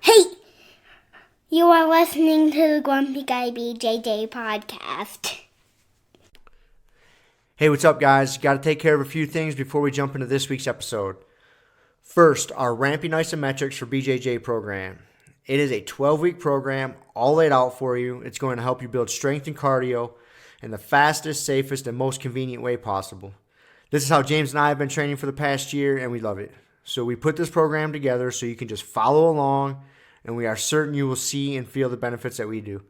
Hey, you are listening to the Grumpy Guy BJJ Podcast. Hey, what's up, guys? Got to take care of a few things before we jump into this week's episode. First, our Ramping Isometrics for BJJ program. It is a 12-week program, all laid out for you. It's going to help you build strength and cardio in the fastest, safest, and most convenient way possible. This is how James and I have been training for the past year, and we love it. So we put this program together so you can just follow along, and we are certain you will see and feel the benefits that we do.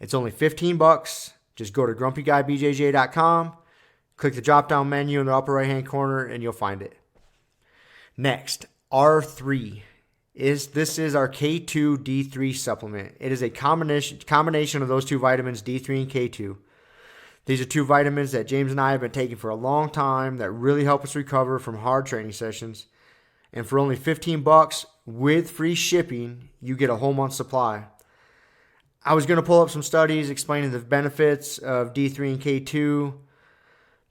It's only $15. Just go to grumpyguybjj.com, click the drop-down menu in the upper right-hand corner, and you'll find it. Next, R3. This is our K2 D3 supplement. It is a combination of those two vitamins, D3 and K2. These are two vitamins that James and I have been taking for a long time that really help us recover from hard training sessions. And for only $15 with free shipping, you get a whole month's supply. I was going to pull up some studies explaining the benefits of D3 and K2,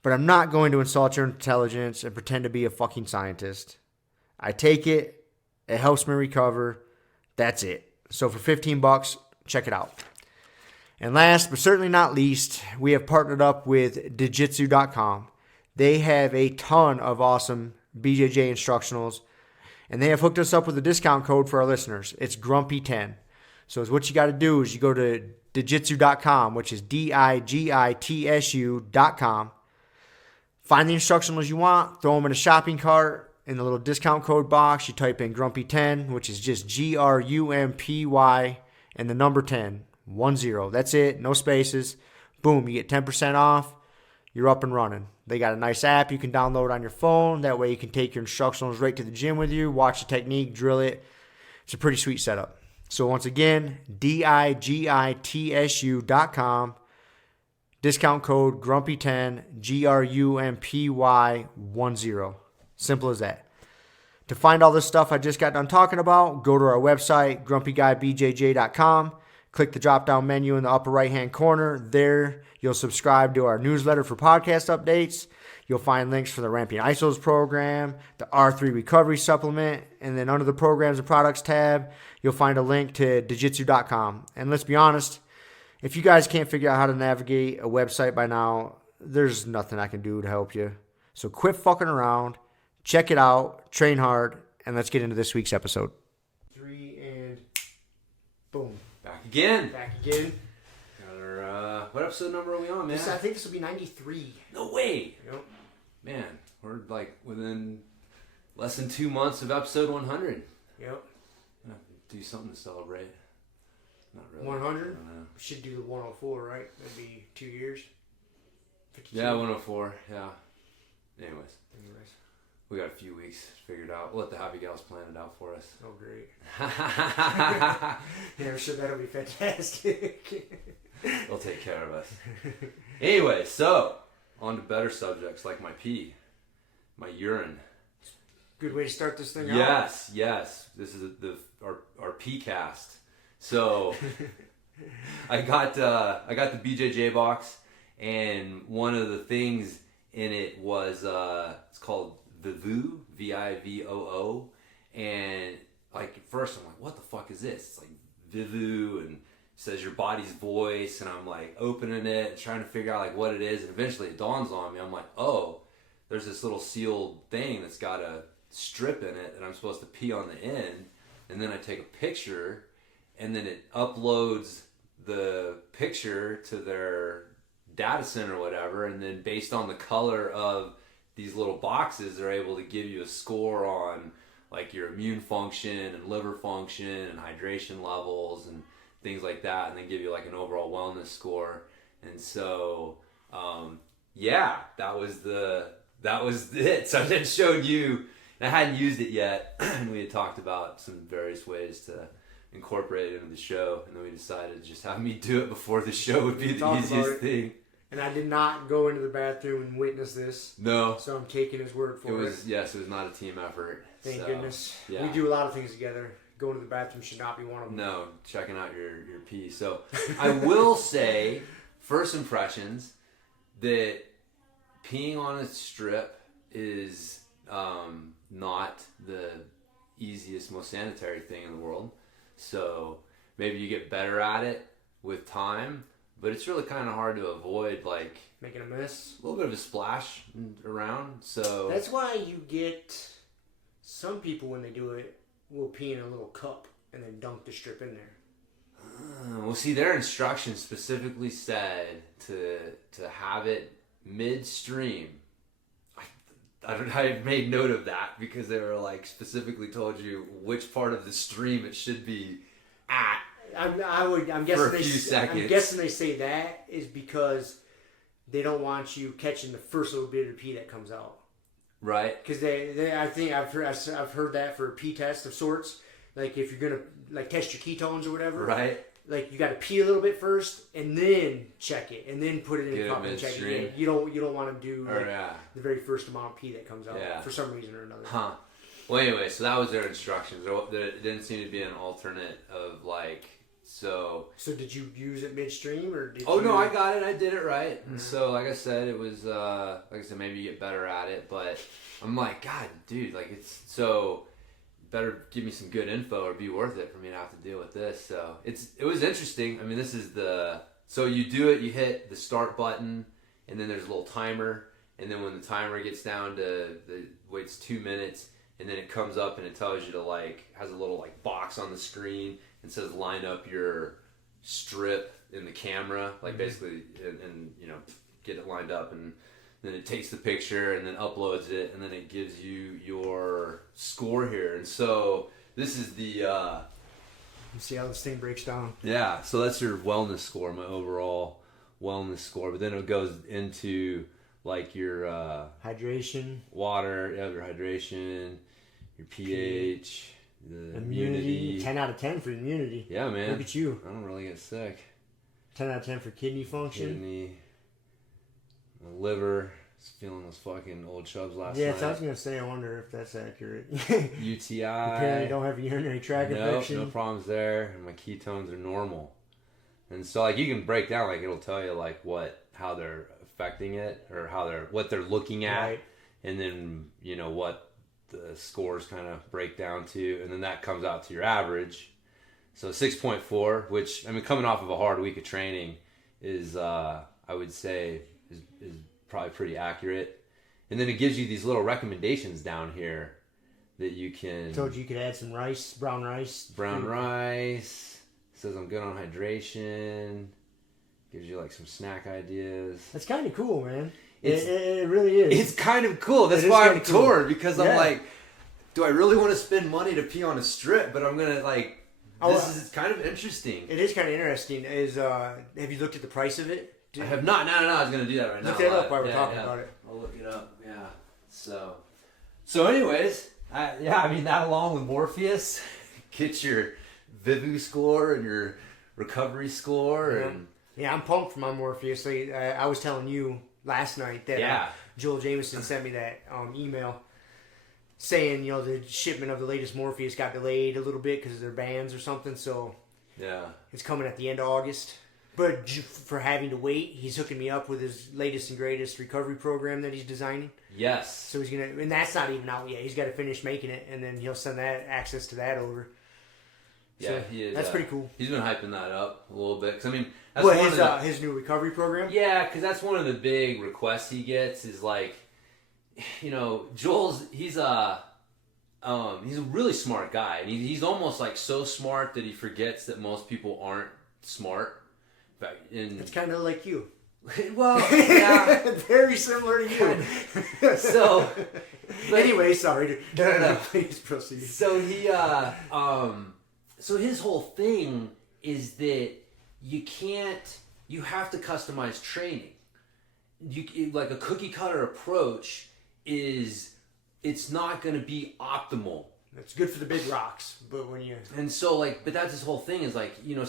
but I'm not going to insult your intelligence and pretend to be a fucking scientist. I take it. It helps me recover. That's it. So for $15, check it out. And last but certainly not least, we have partnered up with Jiu-Jitsu.com. They have a ton of awesome BJJ instructionals, and they have hooked us up with a discount code for our listeners. It's Grumpy10. So what you got to do is you go to Jiu-Jitsu.com, which is DIGITSU.com. Find the instructionals you want, throw them in a shopping cart. In the little discount code box, you type in Grumpy10, which is just GRUMPY and the number 10, 10. That's it, no spaces. Boom, you get 10% off. You're up and running. They got a nice app you can download on your phone. That way you can take your instructionals right to the gym with you, watch the technique, drill it. It's a pretty sweet setup. So once again, DIGITSU.com. Discount code Grumpy10, GRUMPY10. Simple as that. To find all this stuff I just got done talking about, go to our website, grumpyguybjj.com. Click the drop-down menu in the upper right-hand corner. There, you'll subscribe to our newsletter for podcast updates. You'll find links for the Ramping Isos program, the R3 Recovery Supplement, and then under the Programs and Products tab, you'll find a link to Jiu-Jitsu.com. And let's be honest, if you guys can't figure out how to navigate a website by now, there's nothing I can do to help you. So quit fucking around. Check it out, train hard, and let's get into this week's episode. 3 and boom. Back again. Back again. Got our, what episode number are we on, man? I think this will be 93. No way. Yep. Man, we're like within less than 2 months of episode 100. Yep. Do something to celebrate. Not really. 100? We should do the 104, right? That'd be 2 years. 52. Yeah, 104. Yeah. Anyways. We got a few weeks figured out. We'll let the Happy Gals plan it out for us. Oh, great. Yeah, I'm sure that'll be fantastic. They'll take care of us. Anyway, so on to better subjects like my pee, my urine. Good way to start this thing out. Yes. This is our pee cast. So I got the BJJ box, and one of the things in it was it's called Vivoo, Vivoo, and like at first I'm like, what the fuck is this? It's like Vivoo, and it says your body's voice, and I'm like opening it and trying to figure out like what it is, and eventually it dawns on me. I'm like, oh, there's this little sealed thing that's got a strip in it that I'm supposed to pee on the end, and then I take a picture, and then it uploads the picture to their data center or whatever, and then based on the color of these little boxes, they're able to give you a score on like your immune function and liver function and hydration levels and things like that, and then give you like an overall wellness score. And so that was it. So I then showed you, and I hadn't used it yet, and we had talked about some various ways to incorporate it into the show, and then we decided to just have me do it before the show would be the easiest thing. And I did not go into the bathroom and witness this. No. So I'm taking his word for it. Yes, it was not a team effort. Thank goodness. Yeah. We do a lot of things together. Going to the bathroom should not be one of them. No, checking out your pee. So I will say, first impressions, that peeing on a strip is not the easiest, most sanitary thing in the world. So maybe you get better at it with time, but it's really kind of hard to avoid, like, making a mess. A little bit of a splash around. So that's why you get some people when they do it will pee in a little cup and then dunk the strip in there. Well, see, their instructions specifically said to have it midstream. I made note of that because they were like specifically told you which part of the stream it should be at. I'm guessing for a few seconds. I'm guessing they say that is because they don't want you catching the first little bit of pee that comes out. Right. Because I think I've heard that for a pee test of sorts. Like if you're gonna like test your ketones or whatever. Right. Like you got to pee a little bit first and then check it and then put it in the cup and check it. You don't want to do the very first amount of pee that comes out for some reason or another. Huh. Well, anyway, so that was their instructions. There didn't seem to be an alternate of like so. So did you use it midstream or did? No, I got it. I did it right. Mm-hmm. And so, like I said, it was maybe you get better at it, but I'm like, God, dude, like it's so. Better give me some good info or be worth it for me to have to deal with this. So it was interesting. I mean, this is so you do it, you hit the start button, and then there's a little timer, and then when the timer gets down to waits 2 minutes, and then it comes up and it tells you to has a little box on the screen and says line up your strip in the camera, basically, and get it lined up and. Then it takes the picture and then uploads it, and then it gives you your score here. And so this is the... You see how this thing breaks down. Yeah, so that's your wellness score, my overall wellness score. But then it goes into your... hydration. Water, your hydration, your pH, the immunity. 10 out of 10 for immunity. Yeah, man. Look at you. I don't really get sick. 10 out of 10 for kidney function. Kidney. My liver is feeling those fucking old chubs last night. Yeah, so I was going to say, I wonder if that's accurate. UTI. Apparently don't have a urinary tract infection. No problems there. And my ketones are normal. And so, you can break down, it'll tell you, how they're affecting it or what they're looking at. Right. And then, what the scores kind of break down to. And then that comes out to your average. So 6.4, which, coming off of a hard week of training is, I would say... is probably pretty accurate. And then it gives you these little recommendations down here that you can... Told you could add some rice, brown rice. Brown rice. Says I'm good on hydration. Gives you some snack ideas. That's kind of cool, man. It really is. It's kind of cool. That's why I'm torn because I'm like, do I really want to spend money to pee on a strip? But I'm going to this is kind of interesting. It is kind of interesting. Have you looked at the price of it? I have not. No. I was going to do that right now. Look that up while we're talking about it. I'll look it up. Yeah. So anyways, that along with Morpheus, get your Vivu score and your recovery score. Yeah, I'm pumped for my Morpheus. I was telling you last night that Joel Jameson sent me that email saying, the shipment of the latest Morpheus got delayed a little bit because of their bans or something. So it's coming at the end of August. But for having to wait, he's hooking me up with his latest and greatest recovery program that he's designing. Yes. So he's going to, and that's not even out yet. He's got to finish making it, and then he'll send that access to that over. Yeah, so he is. That's pretty cool. He's been hyping that up a little bit. Cause, that's his new recovery program? Yeah, because that's one of the big requests he gets is Joel's, he's a really smart guy. And he's almost so smart that he forgets that most people aren't smart. It's kind of like you. Well, yeah. Very similar to you. So, anyway, sorry. No. Please proceed. So he, so his whole thing is that you have to customize training. A cookie cutter approach it's not going to be optimal. It's good for the big rocks, but when you... And so, but that's his whole thing is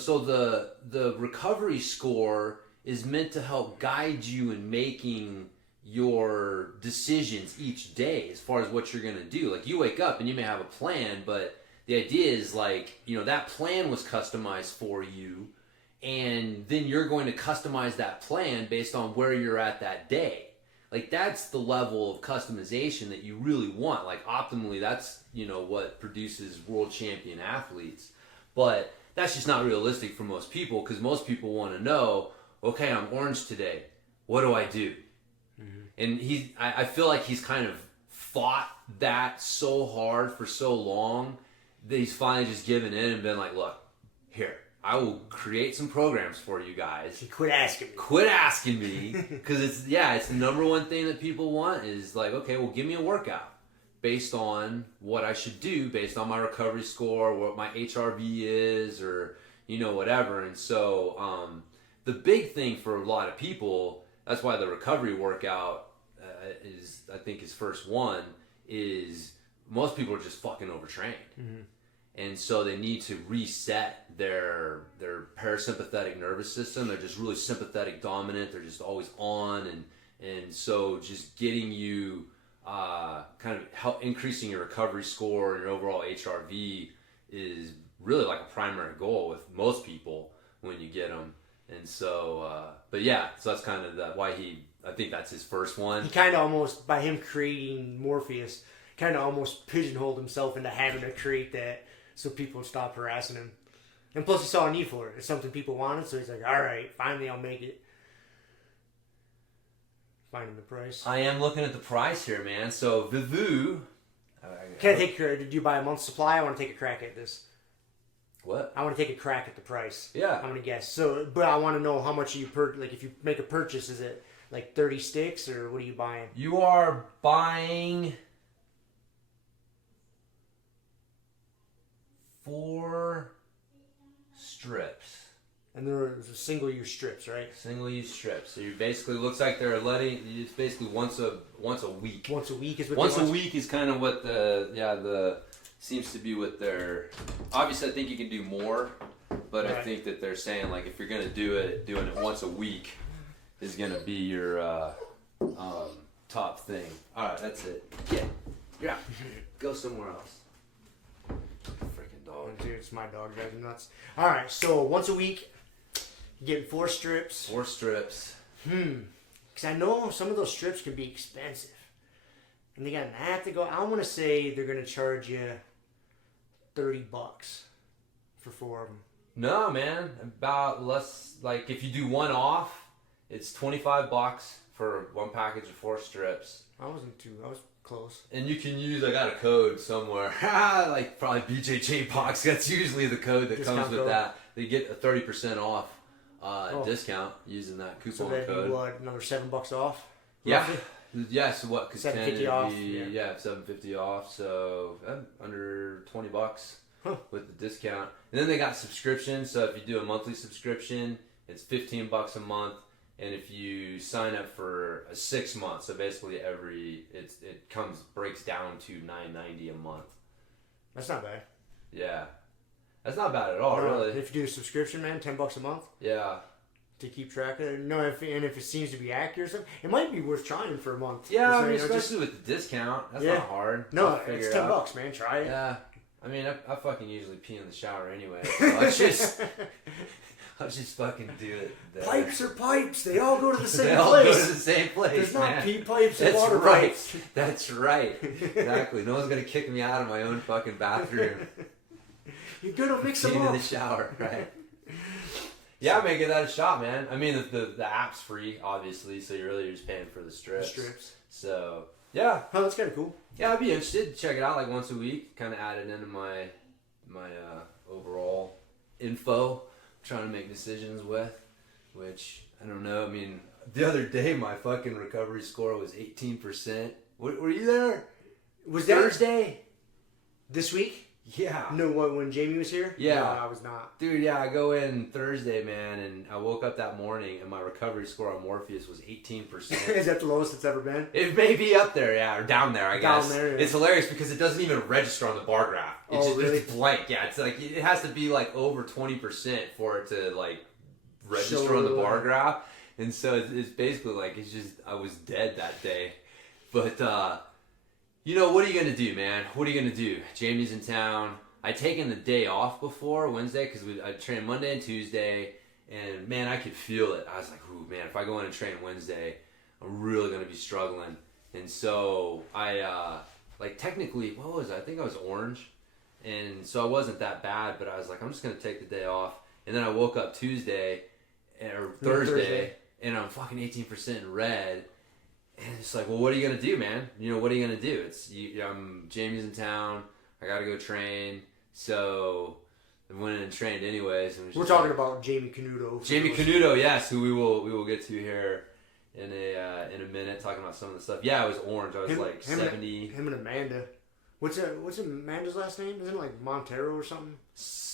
so the recovery score is meant to help guide you in making your decisions each day as far as what you're going to do. You wake up and you may have a plan, but the idea is that plan was customized for you, and then you're going to customize that plan based on where you're at that day. That's the level of customization that you really want. Optimally, that's, what produces world champion athletes. But that's just not realistic for most people, because most people want to know, okay, I'm orange today. What do I do? And I feel like he's kind of fought that so hard for so long that he's finally just given in and been like, look, here, I will create some programs for you guys. Quit asking me. Quit asking me. Because it's the number one thing that people want is like, okay, well, give me a workout based on what I should do, based on my recovery score, what my HRV is, or, whatever. And so the big thing for a lot of people, that's why the recovery workout is, I think, his first one, is most people are just fucking overtrained. And so they need to reset their parasympathetic nervous system. They're just really sympathetic dominant. They're just always on. And so just getting you kind of increasing your recovery score and your overall HRV is really like a primary goal with most people when you get them. And so, so that's kind of why I think that's his first one. He kind of almost, by him creating Morpheus, kind of almost pigeonholed himself into having to create that so people would stop harassing him. And plus he saw a need for it. It's something people wanted, so he's like, all right, finally I'll make it. Finding the price. I am looking at the price here, man. So, Vivu. Did you buy a month's supply? I want to take a crack at this. What? I want to take a crack at the price. Yeah. I'm going to guess. So, but I want to know how much you if you make a purchase, is it like 30 sticks or what are you buying? You are buying 4 strips. And they're single-use strips, right? Single-use strips. So you basically, looks like they're it's basically once a week. Once a week is what Once a week is kind of what seems to be what they're, obviously I think you can do more, but right. I think that they're saying like if you're going to doing it once a week is going to be your top thing. Alright, that's it. You're out. Go somewhere else. Freaking dog. Dude, it's my dog driving nuts. Alright, so once a week, you're getting 4 strips. 4 strips. Because I know some of those strips can be expensive. And they got an app to go. I want to say they're going to charge you $30 for 4 of them. No, man. About less, like if you do one off, it's $25 for one package of 4 strips. I was close. And you can use, I got a code somewhere, like probably BJJ Box. That's usually the code that discount comes with code. that. They get a 30% off discount using that coupon so that'd code. be what, another $7 off? Yeah. Roughly? Yeah, so what? Because $7.50 off. Yeah, $7.50 off. So under $20 with the discount. And then they got subscriptions. So if you do a monthly subscription, it's $15 a month. And if you sign up for a 6 months, so basically breaks down to $9.90 a month. That's not bad. Yeah, that's not bad at all, really. If you do a subscription, man, $10 a month. Yeah. To keep track of it. If it seems to be accurate, or something, it might be worth trying for a month. Yeah, I mean, especially with the discount. That's not hard. No, it's $10, man. Try it. Yeah. I mean, I fucking usually pee in the shower anyway. So I'll just fucking do it. Pipes are pipes. They all go to the same they place. all go to the same place. There's man. not pee pipes and That's water right. pipes. That's right. Exactly. No one's gonna kick me out of my own fucking bathroom. You're gonna mix them up. up. In the shower, right? Yeah, I may give that a shot, man. I mean, the app's free, obviously, so you're just paying for the strips. So yeah. Oh, that's kind of cool. Yeah, I'd be interested to check it out like once a week. Kind of add it into my overall info. Trying to make decisions with, which I don't know. I mean, the other day my fucking recovery score was 18%. Were you there? Was that Thursday? This week? Yeah. No, when Jamie was here? Yeah. No, I was not. Dude, yeah, I go in Thursday, man, and I woke up that morning and my recovery score on Morpheus was 18%. Is that the lowest it's ever been? It may be up there, yeah, or down there, I guess. Down there, yeah. It's hilarious because it doesn't even register on the bar graph. It's blank, yeah. It's like, it has to be like over 20% for it to like register on the bar graph. And so it's basically like, I was dead that day. But, what are you going to do, man? What are you going to do? Jamie's in town. I'd taken the day off before, Wednesday, because I trained Monday and Tuesday, and man, I could feel it. I was like, ooh, man, if I go in and train Wednesday, I'm really going to be struggling. And so I, technically, what was it? I think I was orange, And so I wasn't that bad, but I was like, I'm just going to take the day off. And then I woke up Tuesday or Thursday, and I'm fucking 18% in red. And it's like, well, what are you going to do, man? What are you going to do? Jamie's in town. I got to go train. So I went in and trained anyways. And we're talking about Jamie Canuto. Jamie Canuto, yes, who we will get to here in a minute, talking about some of the stuff. Yeah, I was orange. I was 70. Him and Amanda. What's Amanda's last name? Isn't it like Montero or something?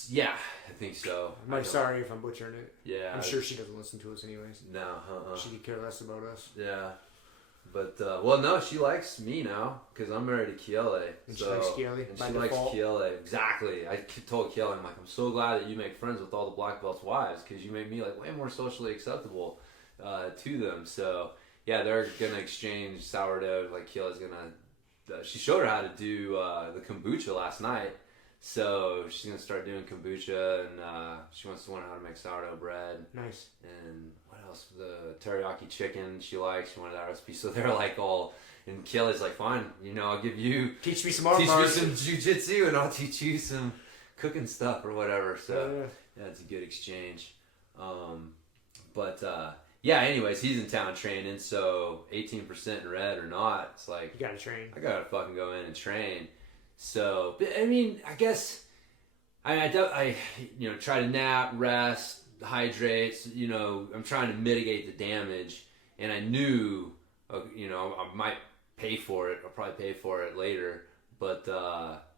Yeah, I think so. I'm sorry if I'm butchering it. Yeah. I'm sure she doesn't listen to us anyways. No, She could care less about us. Yeah. But, no, she likes me now because I'm married to Kiele. And she likes Kiele. And she likes Kiele. Exactly. I told Kiele, I'm like, I'm so glad that you make friends with all the black belts' wives because you make me like way more socially acceptable to them. So, yeah, they're going to exchange sourdough. Like, Kiele's going to... she showed her how to do the kombucha last night, so she's gonna start doing kombucha, and she wants to learn how to make sourdough bread. Nice. And what else? The teriyaki chicken she likes. She wanted that recipe, so they're like all. And Kelly's like, fine, I'll give you teach me some jujitsu, and I'll teach you some cooking stuff or whatever. So yeah, it's a good exchange. Yeah, anyways, he's in town training, so 18% in red or not, it's like... You gotta train. I gotta fucking go in and train. So, I mean, I guess... I try to nap, rest, hydrate, I'm trying to mitigate the damage, and I knew, I might pay for it, I'll probably pay for it later, but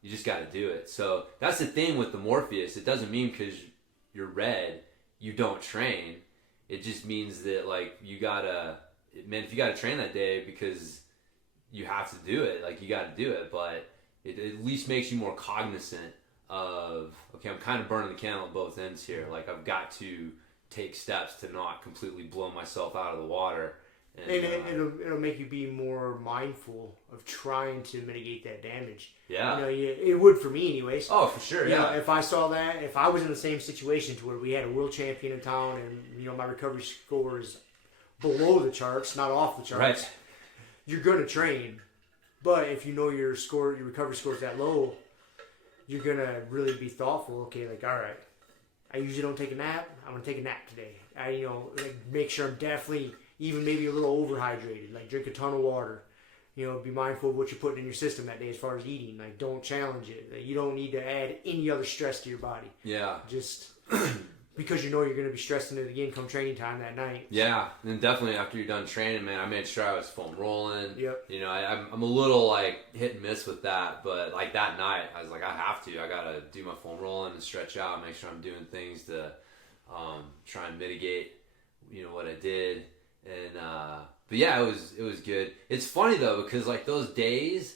you just gotta do it. So, that's the thing with the Morpheus, it doesn't mean because you're red, you don't train. It just means that, like, if you gotta train that day because you have to do it, like, you gotta do it, but it at least makes you more cognizant of, okay, I'm kind of burning the candle at both ends here. Like, I've got to take steps to not completely blow myself out of the water. And it'll make you be more mindful of trying to mitigate that damage. Yeah. It would for me anyways. Oh, for sure, yeah. If I saw that, if I was in the same situation to where we had a world champion in town and, my recovery score is below the charts, not off the charts, right, you're going to train. But if you know your recovery score is that low, you're going to really be thoughtful. Okay, like, all right, I usually don't take a nap. I'm going to take a nap today. I, make sure I'm definitely... even maybe a little overhydrated, like drink a ton of water. Be mindful of what you're putting in your system that day as far as eating. Like, don't challenge it. Like, you don't need to add any other stress to your body. Yeah. Just because you're going to be stressing it again come training time that night. Yeah, and definitely after you're done training, man, I made sure I was foam rolling. Yep. I'm a little, like, hit and miss with that, but, like, that night, I was like, I have to. I got to do my foam rolling and stretch out, make sure I'm doing things to try and mitigate, what I did. And but yeah, it was good. It's funny though because like those days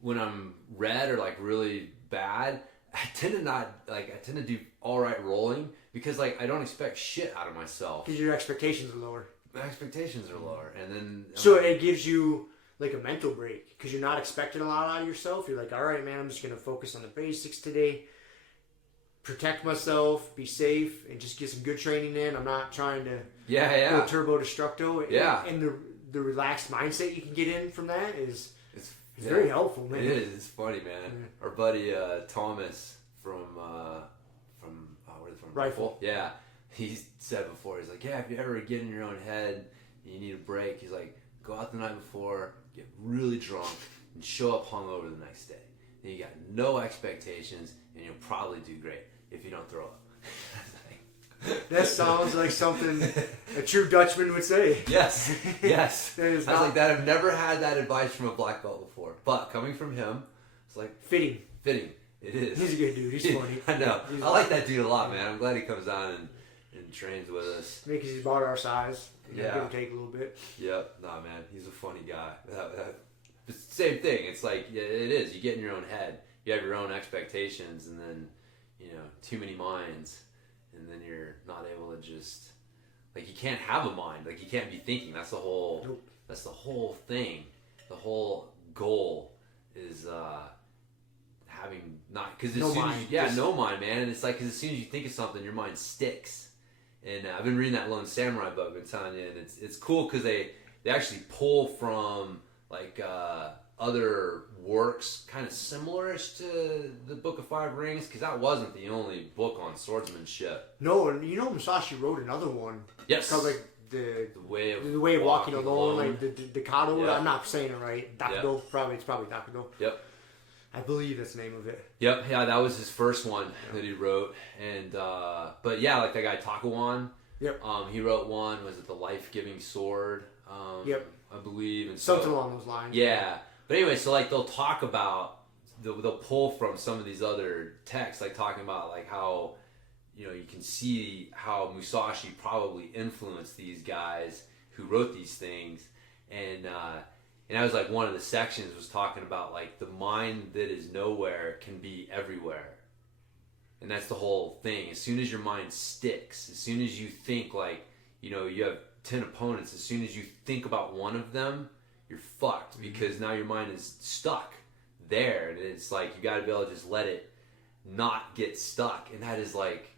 when I'm red or like really bad, I tend to do all right rolling because like I don't expect shit out of myself. Because your expectations are lower. My expectations are lower, and then so it gives you like a mental break because you're not expecting a lot out of yourself. You're like, all right, man, I'm just gonna focus on the basics today. Protect myself, be safe, and just get some good training in. I'm not trying to go turbo destructo. Yeah. And the relaxed mindset you can get in from that is very helpful, man. It is. It's funny, man. Yeah. Our buddy Thomas from where's it from? Rifle. Yeah. He said before, he's like, yeah, if you ever get in your own head and you need a break, he's like, go out the night before, get really drunk, and show up hungover the next day. And you got no expectations, and you'll probably do great if you don't throw up. That sounds like something a true Dutchman would say. Yes. I was like that. I've never had that advice from a black belt before, but coming from him, it's like fitting. It is. He's a good dude. He's funny. I know. I like that dude a lot, man. I'm glad he comes on and trains with us. Because he's about our size. Give and take a little bit. Yep. Nah, man. He's a funny guy. Same thing. It's like, yeah, it is. You get in your own head. You have your own expectations, and then, too many minds, and then you're not able to just, like, you can't have a mind. Like, you can't be thinking. That's the whole, That's the whole thing. The whole goal is having not, because no mind. No mind, man. And it's like, because as soon as you think of something, your mind sticks. And I've been reading that Lone Samurai book, I've been telling you, and it's cool because they actually pull from like other works kind of similar-ish to the Book of Five Rings? Because that wasn't the only book on swordsmanship. No, and you know Musashi wrote another one. Yes. It's called like the way of walking alone, like the Kado. Yep. I'm not saying it right. Dakudo, it's probably Dakudo. Yep. I believe that's the name of it. Yep, yeah, that was his first one that he wrote, and but yeah, like that guy Takuwan. Yep. He wrote one. Was it the Life-Giving Sword? Yep. I believe, and something along those lines. Yeah, but anyway, so like they'll talk about, they'll pull from some of these other texts, like talking about like how, you know, you can see how Musashi probably influenced these guys who wrote these things, and that was like one of the sections was talking about like the mind that is nowhere can be everywhere. And that's the whole thing. As soon as your mind sticks, as soon as you think like, you know, you have 10 opponents, as soon as you think about one of them, you're fucked, because now your mind is stuck there. And it's like, you got to be able to just let it not get stuck. And that is like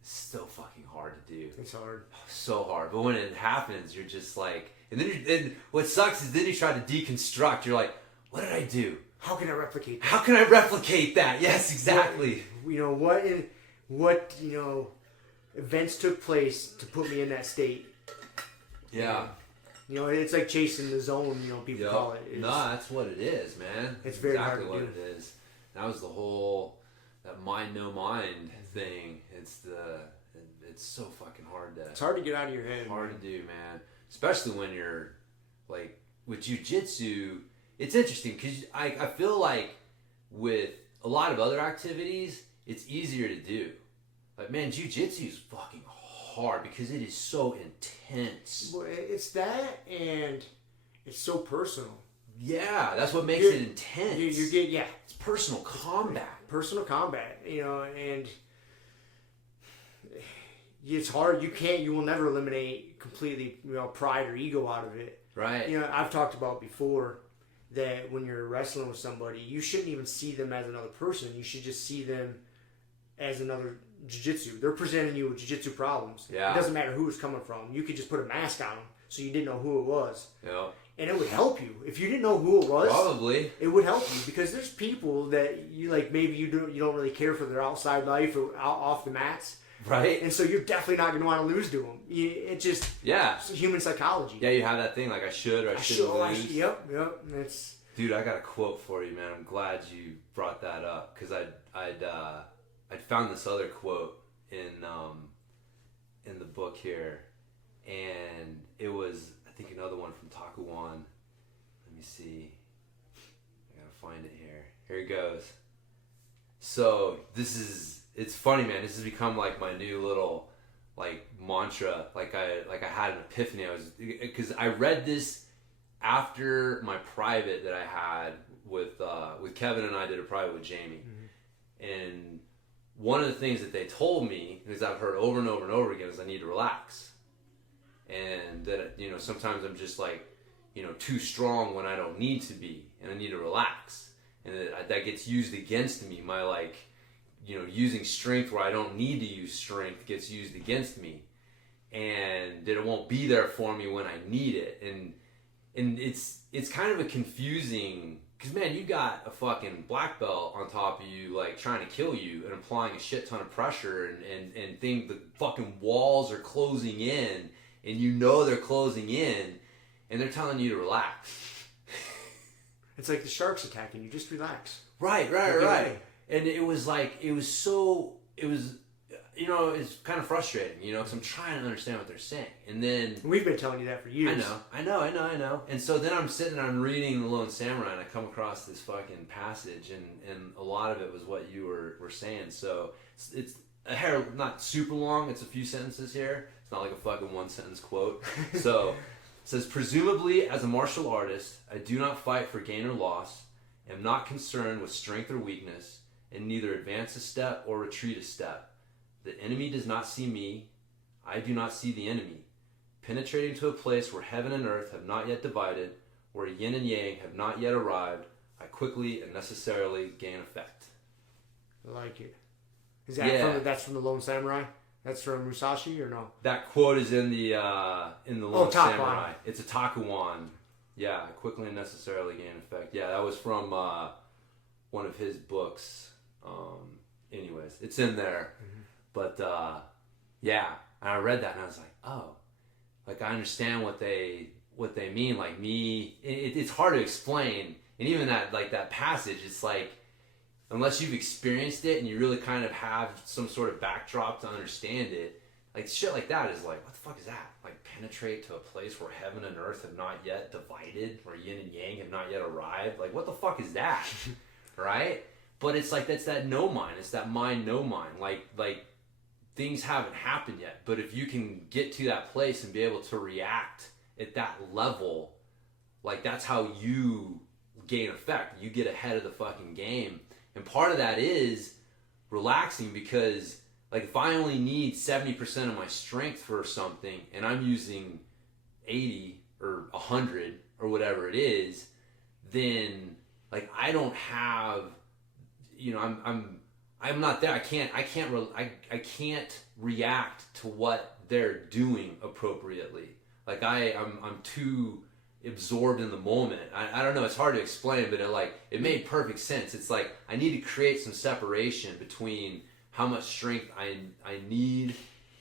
so fucking hard to do. It's hard. So hard. But when it happens, you're just like, and then what sucks is then you try to deconstruct. You're like, what did I do? How can I replicate that? How can I replicate that? Yes, exactly. You know, what you know, events took place to put me in that state. Yeah. You know, it's like chasing the zone, you know, people call it. Nah, that's what it is, man. It's very exactly hard to what do. it is. That was the whole, that mind, no mind thing. It's so fucking hard to... It's hard to get out of your head. Hard to do, man. Especially when you're, like, with jiu-jitsu, it's interesting, because I feel like with a lot of other activities, it's easier to do. Like, man, jiu-jitsu is fucking hard because it is so intense. Well, it's that, and it's so personal. Yeah, that's what makes it intense. You get, yeah. It's personal combat. Personal combat, you know, and it's hard. You will never eliminate completely, you know, pride or ego out of it. Right. You know, I've talked about before that when you're wrestling with somebody, you shouldn't even see them as another person. You should just see them as another jiu-jitsu. They're presenting you with jiu-jitsu problems. Yeah. It doesn't matter who it's coming from. You could just put a mask on them so you didn't know who it was. Yeah. And it would help you. If you didn't know who it was, probably it would help you, because there's people that you like, maybe you don't really care for their outside life or off the mats. Right. And so you're definitely not going to want to lose to them. It just... Yeah. It's human psychology. Yeah, you have that thing like I should or I shouldn't lose. Yep. It's... Dude, I got a quote for you, man. I'm glad you brought that up, because I'd found this other quote in the book here, and it was, I think, another one from Takuwan. Let me see. I gotta find it here. Here it goes. So it's funny, man. This has become like my new little like mantra. Like I had an epiphany. Because I read this after my private that I had with Kevin, and I did a private with Jamie. Mm-hmm. And one of the things that they told me, is I've heard over and over and over again, is I need to relax. And that, you know, sometimes I'm just like, you know, too strong when I don't need to be, and I need to relax. And that gets used against me. My, like, you know, using strength where I don't need to use strength gets used against me. And that it won't be there for me when I need it. And it's kind of a confusing, because, man, you got a fucking black belt on top of you, like, trying to kill you and applying a shit ton of pressure, and think the fucking walls are closing in, and you know they're closing in, and they're telling you to relax. It's like the sharks attacking you. Just relax. Right. And it was like, you know, it's kind of frustrating, you know, because I'm trying to understand what they're saying. And then... We've been telling you that for years. I know. And so then I'm sitting and I'm reading The Lone Samurai, and I come across this fucking passage, and a lot of it was what you were saying. So it's a hair, not super long, it's a few sentences here. It's not like a fucking one-sentence quote. So it says, presumably, as a martial artist, I do not fight for gain or loss, am not concerned with strength or weakness, and neither advance a step or retreat a step. The enemy does not see me. I do not see the enemy. Penetrating to a place where heaven and earth have not yet divided, where yin and yang have not yet arrived, I quickly and necessarily gain effect. I like it. Is that that's from the Lone Samurai? That's from Musashi or no? That quote is in the Lone Samurai. It's a Takuwan Yeah, quickly and necessarily gain effect. Yeah, that was from one of his books. Anyways, it's in there. Mm-hmm. But yeah, and I read that and I was like, oh, like I understand what they mean. Like me, it's hard to explain. And even that passage, it's like, unless you've experienced it and you really kind of have some sort of backdrop to understand it, like shit like that is like, what the fuck is that? Like penetrate to a place where heaven and earth have not yet divided, where yin and yang have not yet arrived. Like what the fuck is that? Right? But it's like, that's that no mind. It's that mind, no mind. Like things haven't happened yet. But if you can get to that place and be able to react at that level, like that's how you gain effect. You get ahead of the fucking game. And part of that is relaxing, because like if I only need 70% of my strength for something and I'm using 80 or 100 or whatever it is, then like I don't have, I'm not there. I can't react to what they're doing appropriately. Like I'm too absorbed in the moment. I don't know, it's hard to explain, but it made perfect sense. It's like I need to create some separation between how much strength I need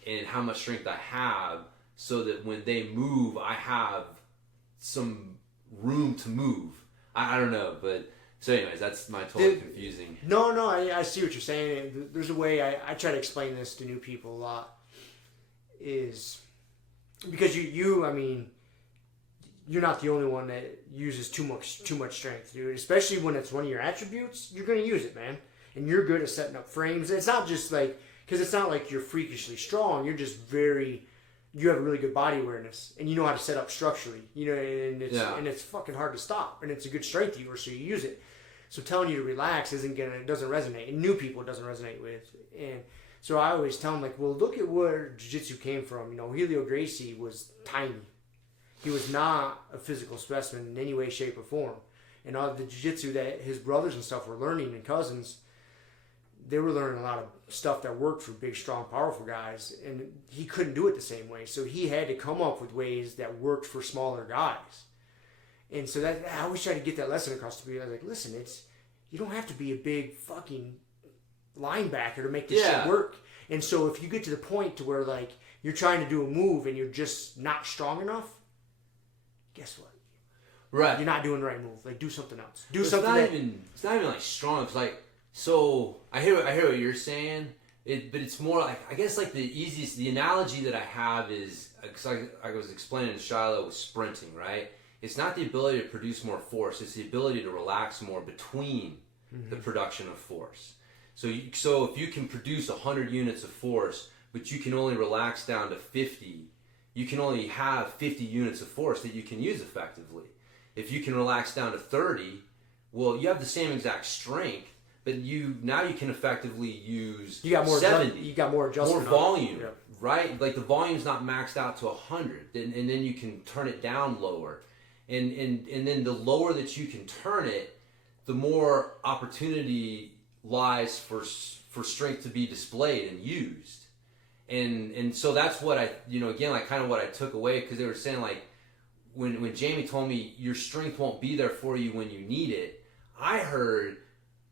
and how much strength I have, so that when they move, I have some room to move. I don't know, but so anyways, that's my totally confusing. No, I see what you're saying. There's a way I try to explain this to new people a lot, is because I mean, you're not the only one that uses too much strength, dude. Especially when it's one of your attributes, you're gonna use it, man. And you're good at setting up frames. It's not just like, because it's not like you're freakishly strong. You're just you have a really good body awareness, and you know how to set up structurally. And it's fucking hard to stop, and it's a good strength user, so you use it. So telling you to relax doesn't resonate, and new people it doesn't resonate with. And so I always tell them, like, well, look at where jiu-jitsu came from. Helio Gracie was tiny. He was not a physical specimen in any way, shape, or form. And all the jiu-jitsu that his brothers and stuff were learning, and cousins, they were learning a lot of stuff that worked for big, strong, powerful guys. And he couldn't do it the same way. So he had to come up with ways that worked for smaller guys. And so I always try to get that lesson across to people. I was like, listen, you don't have to be a big fucking linebacker to make this shit work. And so if you get to the point to where like you're trying to do a move and you're just not strong enough, guess what? Right. You're not doing the right move. Like, do something else. It's not even like strong. It's like, so I hear what you're saying. But it's more like, I guess like the analogy that I have is, because I was explaining to Shiloh with sprinting, right? It's not the ability to produce more force. It's the ability to relax more between the production of force. So if you can produce 100 units of force, but you can only relax down to 50, you can only have 50 units of force that you can use effectively. If you can relax down to 30, well, you have the same exact strength, but you can effectively use 70. You got more adjustment. More volume, right? Like the volume's not maxed out to 100, and then you can turn it down lower. And then the lower that you can turn it, the more opportunity lies for strength to be displayed and used. And so that's what I, again, like kind of what I took away, because they were saying like, when Jamie told me your strength won't be there for you when you need it, I heard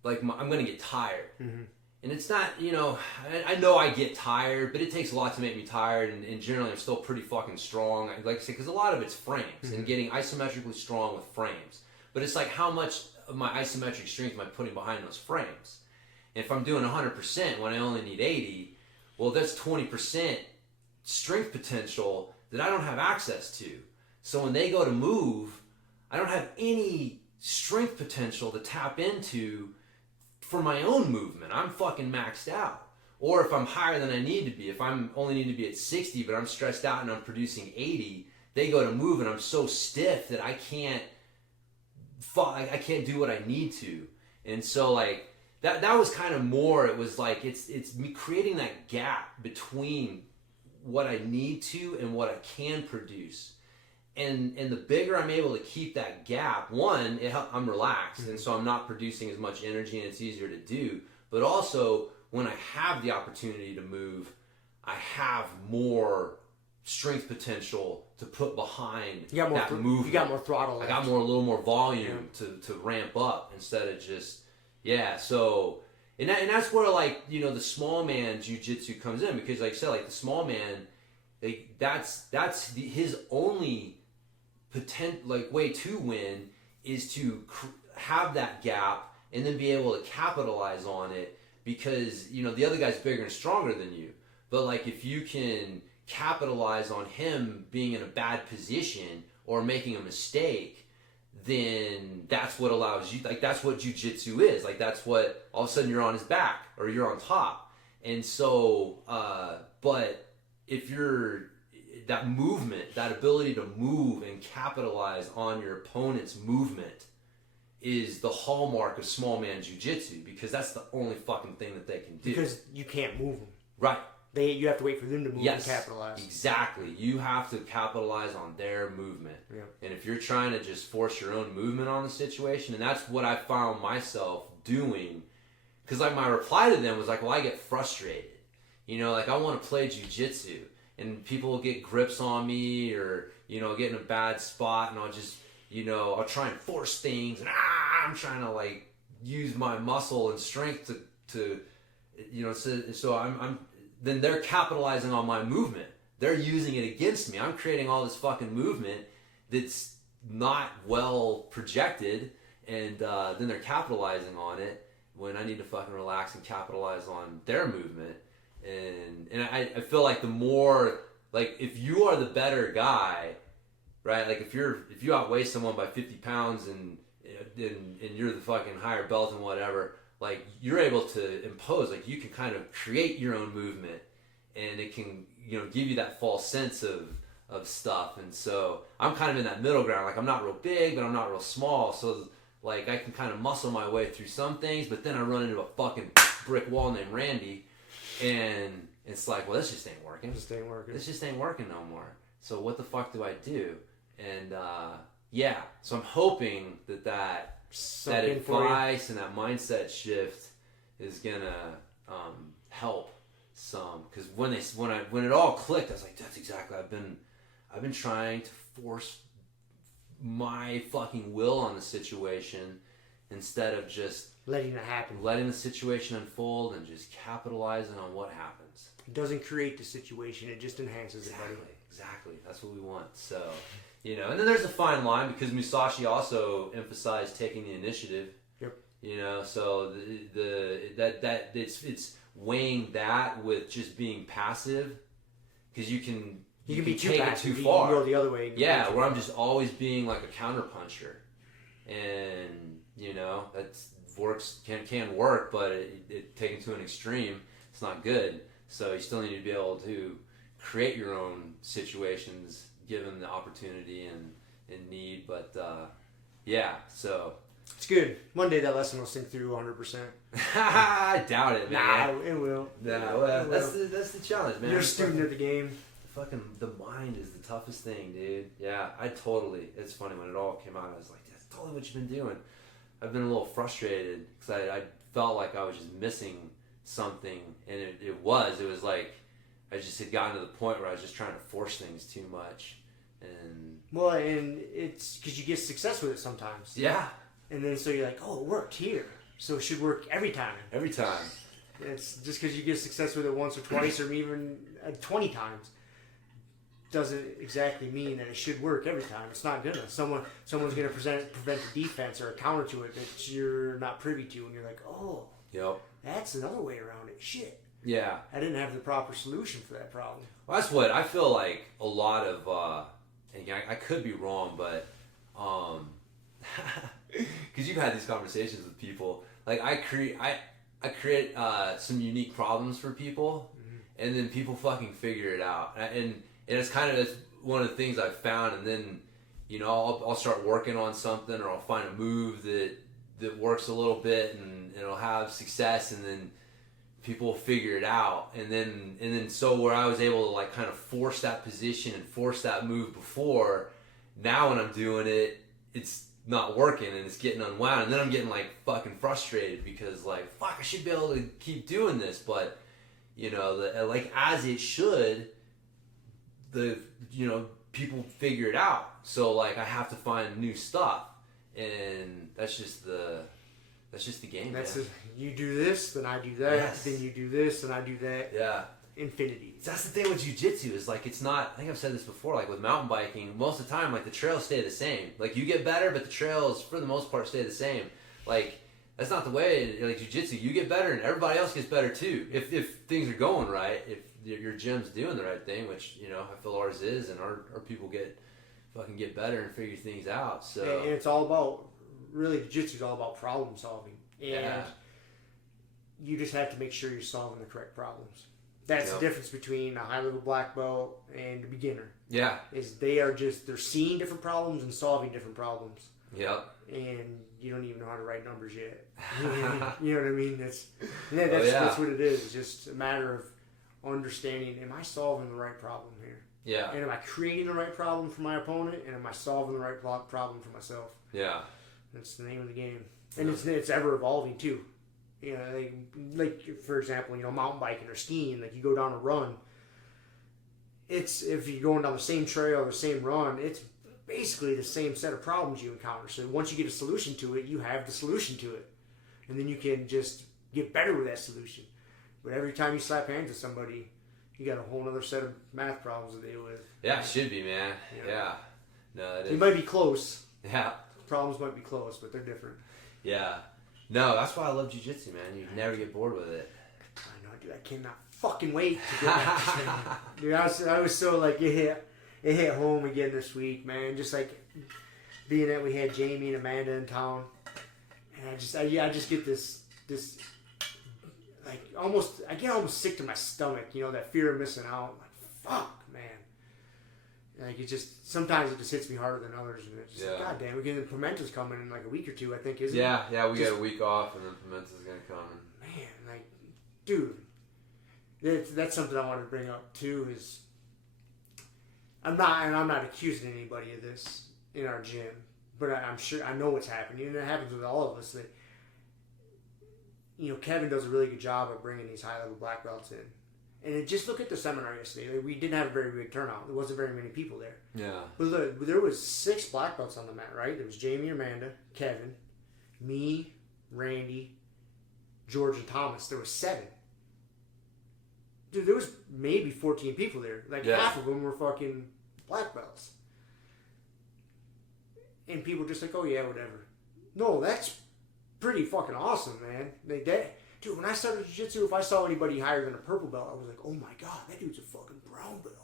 like I'm going to get tired. Mm-hmm. And it's not, I know I get tired, but it takes a lot to make me tired, and generally I'm still pretty fucking strong. Like I said, because a lot of it's frames, and getting isometrically strong with frames. But it's like, how much of my isometric strength am I putting behind those frames? And if I'm doing 100% when I only need 80, well, that's 20% strength potential that I don't have access to. So when they go to move, I don't have any strength potential to tap into for my own movement. I'm fucking maxed out. Or if I'm higher than I need to be, if I'm only need to be at 60, but I'm stressed out and I'm producing 80, they go to move and I'm so stiff that I can't do what I need to. And so like that was kind of more, it was like it's me creating that gap between what I need to and what I can produce. And the bigger I'm able to keep that gap, one, I'm relaxed, and so I'm not producing as much energy, and it's easier to do. But also, when I have the opportunity to move, I have more strength potential to put behind You got more that movement. You got more throttle. I got a little more volume to ramp up instead of just So and that's where like the small man jiu-jitsu comes in, because like I said, like the small man, like that's his only way to win is to have that gap and then be able to capitalize on it, because the other guy's bigger and stronger than you. But like if you can capitalize on him being in a bad position or making a mistake, then that's what allows you, like that's what jiu-jitsu is. Like that's what, all of a sudden you're on his back or you're on top. And so but if you're that movement, that ability to move and capitalize on your opponent's movement is the hallmark of small man jiu-jitsu, because that's the only fucking thing that they can do. Because you can't move them. Right. You have to wait for them to move and capitalize. Exactly. You have to capitalize on their movement. Yeah. And if you're trying to just force your own movement on the situation, and that's what I found myself doing, because like my reply to them was like, well, I get frustrated. Like I want to play jiu-jitsu, and people will get grips on me or, get in a bad spot, and I'll just, I'll try and force things, and I'm trying to like use my muscle and strength to so I'm then they're capitalizing on my movement. They're using it against me. I'm creating all this fucking movement that's not well projected, and then they're capitalizing on it when I need to fucking relax and capitalize on their movement. And I feel like the more, like if you are the better guy, right? Like if you outweigh someone by 50 pounds and you're the fucking higher belt and whatever, like you're able to impose, like you can kind of create your own movement, and it can give you that false sense of stuff. And so I'm kind of in that middle ground. Like I'm not real big, but I'm not real small, so like I can kind of muscle my way through some things, but then I run into a fucking brick wall named Randy, and it's like, well, this just ain't working. This just ain't working no more. So what the fuck do I do? And so I'm hoping that advice and that mindset shift is gonna help some, because when it all clicked, I was like, that's exactly, I've been trying to force my fucking will on the situation instead of just letting it happen, letting the situation unfold and just capitalizing on what happens. It doesn't create the situation, it just enhances it. Exactly. That's what we want. So and then there's a fine line, because Musashi also emphasized taking the initiative. Yep. So it's weighing that with just being passive, because you can be take it too far. You can go the other way. Yeah, where I'm just always being like a counter puncher, and that can work, but it taken to an extreme, it's not good. So you still need to be able to create your own situations given the opportunity and need. But so it's good. One day that lesson will sink through 100%. I doubt it, man. Nah, it will. Nah, well, that's the challenge, man. You're a student of the game. Fucking the mind is the toughest thing, dude. Yeah, it's funny, when it all came out, I was like, that's totally what you've been doing. I've been a little frustrated because I felt like I was just missing something, and it was like I just had gotten to the point where I was just trying to force things too much. And it's because you get success with it sometimes. Yeah. And then so you're like, oh, it worked here, so it should work every time. Every time. It's just because you get success with it once or twice or even 20 times doesn't exactly mean that it should work every time. It's not gonna. Someone's gonna prevent a defense or a counter to it that you're not privy to, and you're like, oh, yep, that's another way around it. Shit. Yeah. I didn't have the proper solution for that problem. Well, that's what I feel like a lot of, and I could be wrong, but because you've had these conversations with people, like I create some unique problems for people, and then people fucking figure it out, and it's that's one of the things I've found. And then I'll start working on something, or I'll find a move that works a little bit, and it'll have success, and then people will figure it out, and then so where I was able to like kind of force that position and force that move before, now when I'm doing it, it's not working and it's getting unwound, and then I'm getting like fucking frustrated because like, fuck, I should be able to keep doing this, but like as it should, people figure it out. So like I have to find new stuff, and that's just the game. You do this, then I do that. Yes. Then you do this, and I do that. Yeah. Infinity. That's the thing with jiu-jitsu is like it's not. I think I've said this before. Like with mountain biking, most of the time, like the trails stay the same. Like you get better, but the trails for the most part stay the same. Like that's not the way. Like jiu-jitsu, you get better, and everybody else gets better too. If things are going right, if your gym's doing the right thing, which I feel ours is, and our people get better and figure things out. So and it's all about jiu-jitsu is all about problem solving, and you just have to make sure you're solving the correct problems. That's the difference between a high-level black belt and a beginner. Yeah. Is they're seeing different problems and solving different problems. Yep. And you don't even know how to write numbers yet. You know what I mean? That's what it is. It's just a matter of understanding, am I solving the right problem here? Yeah. And am I creating the right problem for my opponent? And am I solving the right problem for myself? Yeah. That's the name of the game. And it's ever evolving too. Like for example, mountain biking or skiing, like you go down a run, if you're going down the same trail or the same run, it's basically the same set of problems you encounter. So once you get a solution to it, you have the solution to it. And then you can just get better with that solution. But every time you slap hands with somebody, you got a whole other set of math problems to deal with. Yeah, it should be, man. Yeah. No, it is. It might be close. Yeah. Problems might be close, but they're different. Yeah. No, that's why I love jiu-jitsu, man. You never get bored with it. I know, dude. I cannot fucking wait to get back. Dude, I was so like, it hit home again this week, man. Just like being that we had Jamie and Amanda in town. And I just get this like I get almost sick to my stomach, that fear of missing out. Like, fuck, man. Like sometimes it just hits me harder than others, and it's just God damn. Again, Pimentel's coming in like a week or two, I think, isn't it? Yeah, we got a week off, and then Pimentel's gonna come. Man, like, dude, that's something I wanted to bring up too. Is I'm not accusing anybody of this in our gym, but I'm sure I know what's happening, and it happens with all of us. That Kevin does a really good job of bringing these high-level black belts in. And just look at the seminar yesterday. We didn't have a very big turnout. There wasn't very many people there. Yeah. But look, there was 6 black belts on the mat, right? There was Jamie, Amanda, Kevin, me, Randy, George, and Thomas. There was 7. Dude, there was maybe 14 people there. Like half of them were fucking black belts. And people just like, oh yeah, whatever. No, that's pretty fucking awesome, man. Dude, when I started jiu-jitsu, if I saw anybody higher than a purple belt, I was like, oh my God, that dude's a fucking brown belt.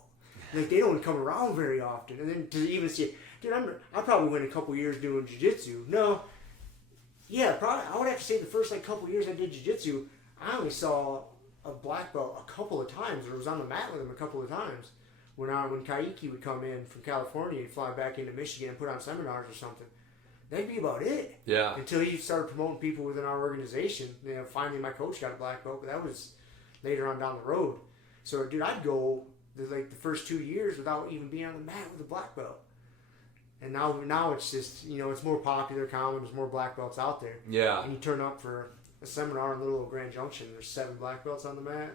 Like, they don't come around very often. And then to even see, dude, I probably went a couple years doing jiu-jitsu. No. Yeah, probably, I would have to say the first couple years I did jiu-jitsu, I only saw a black belt a couple of times, or was on the mat with him a couple of times. When Eickhoff would come in from California and fly back into Michigan and put on seminars or something. That'd be about it. Yeah. Until he started promoting people within our organization. Finally my coach got a black belt, but that was later on down the road. So, dude, I'd go the first 2 years without even being on the mat with a black belt. And now it's just, it's more popular, common, there's more black belts out there. Yeah. And you turn up for a seminar in Little Grand Junction, there's 7 black belts on the mat.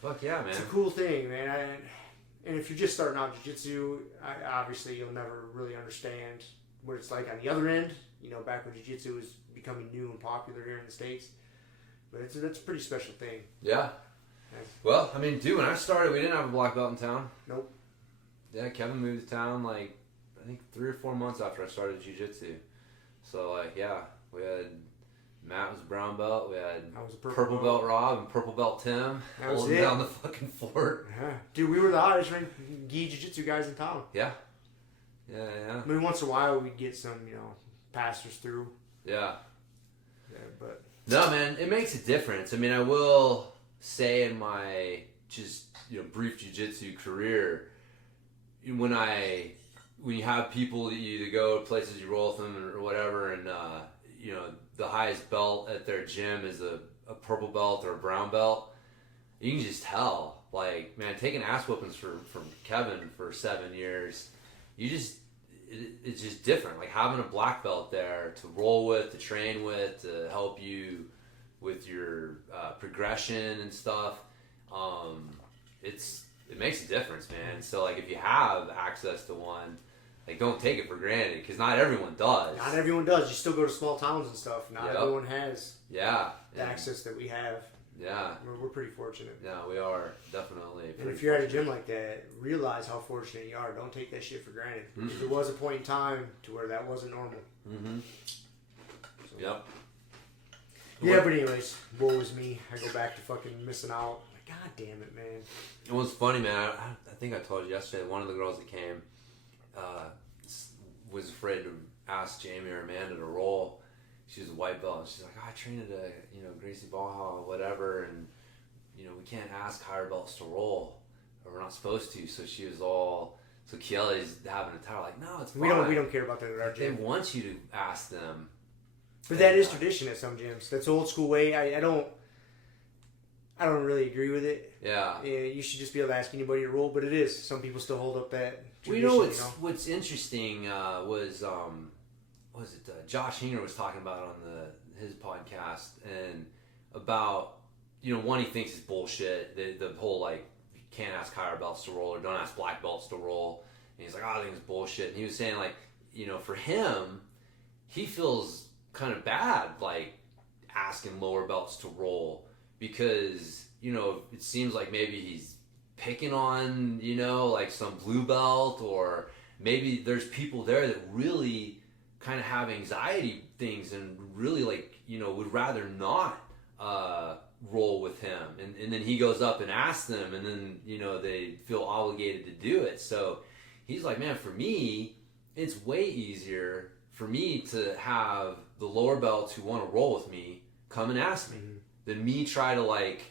Fuck yeah, man. It's a cool thing, man. And if you're just starting out jiu-jitsu, obviously you'll never really understand what it's like on the other end, back when jiu-jitsu was becoming new and popular here in the States. But that's a pretty special thing. Yeah. Well, I mean, dude, when I started, we didn't have a black belt in town. Nope. Yeah, Kevin moved to town, I think 3 or 4 months after I started jiu-jitsu. So, we had Matt was brown belt, we had I was a purple belt Rob and purple belt Tim holding down the fucking fort. Yeah. Dude, we were the hottest ranked gi jiu-jitsu guys in town. Yeah. I mean, once in a while we'd get some, passers through. Yeah. Yeah, but no, man, it makes a difference. I mean, I will say in my brief jiu-jitsu career, when you have people that you go to places, you roll with them or whatever, and the highest belt at their gym is a purple belt or a brown belt, you can just tell. Like, man, taking ass whoopings from Kevin for 7 years, it's just different. Like having a black belt there to roll with, to train with, to help you with your progression and stuff. It it makes a difference, man. So like if you have access to one, like don't take it for granted because not everyone does. Not everyone does. You still go to small towns and stuff. Not Yep. everyone has the Yeah. access that we have. Yeah. We're pretty fortunate. Yeah, we are definitely. And if you're at a gym like that, realize how fortunate you are. Don't take that shit for granted. Mm-hmm. There was a point in time to where that wasn't normal. Mm-hmm. So, Yep. Yeah, but anyways, woe was me. I go back to fucking missing out. Like, God damn it, man. It was funny, man. I think I told you yesterday. One of the girls that came was afraid to ask Jamie or Amanda to roll. She was a white belt. And she's like, I train at a Gracie Baja, whatever, and we can't ask higher belts to roll, or we're not supposed to. So she was all. So Kiele's having a tower like, no, it's fine. We don't care about that at our They gym. want you to ask them. But that is tradition at some gyms. That's old school way. I don't really agree with it. Yeah. You should just be able to ask anybody to roll, but it is. Some people still hold up that Well, tradition. what's interesting was Josh Hinger was talking about on his podcast and about one, he thinks it's bullshit, the whole like you can't ask higher belts to roll or don't ask black belts to roll, and he's like, I think it's bullshit. And he was saying like for him, he feels kind of bad like asking lower belts to roll because it seems like maybe he's picking on like some blue belt, or maybe there's people there that really kind of have anxiety things and really like would rather not roll with him, and then he goes up and asks them, and then they feel obligated to do it. So he's like, man, for me it's way easier for me to have the lower belts who want to roll with me come and ask me than me try to like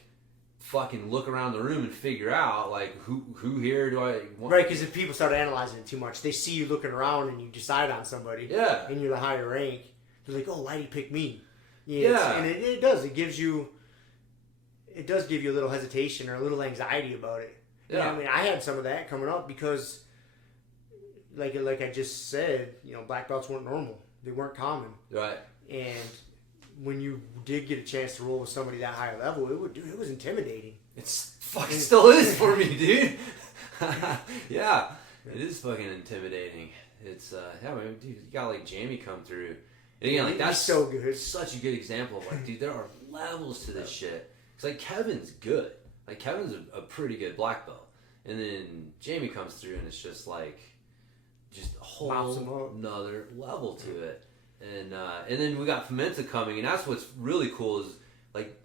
fucking look around the room and figure out like who here do I want. Right, because if people start analyzing it too much, they see you looking around and you decide on somebody. Yeah. And you're the higher rank. They're like, oh, why'd he pick me? Yeah. And it does. It does give you a little hesitation or a little anxiety about it. Yeah. And I mean, I had some of that coming up because, like I just said, black belts weren't normal. They weren't common. Right. And when you did get a chance to roll with somebody that high level, it was intimidating. It's fucking still is for me, dude. Yeah, it is fucking intimidating. It's yeah, man, dude, you got like Jamie come through, and again, like that's so good. Such a good example of like, dude, there are levels to this shit. It's like Kevin's good. Like Kevin's a pretty good black belt, and then Jamie comes through, and it's just like just a whole another level to it. And then we got Pimenta coming, and that's what's really cool is like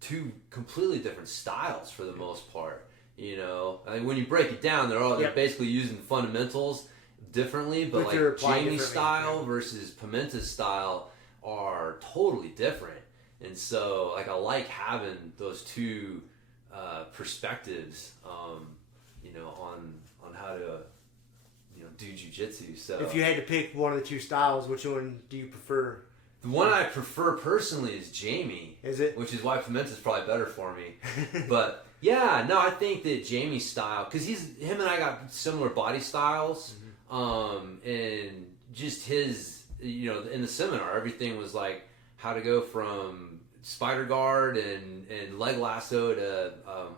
two completely different styles for the most part. I mean, when you break it down, they're basically using fundamentals differently, but like Jamie's style versus Pimenta's style are totally different. And so like I like having those two perspectives, on how to do jiu-jitsu. So if you had to pick one of the two styles, which one do you prefer? The one I prefer personally is Jamie. Is it? Which is why Pimenta's probably better for me. But yeah, no, I think that Jamie's style, because him and I got similar body styles, and just his, in the seminar, everything was like how to go from spider guard and leg lasso to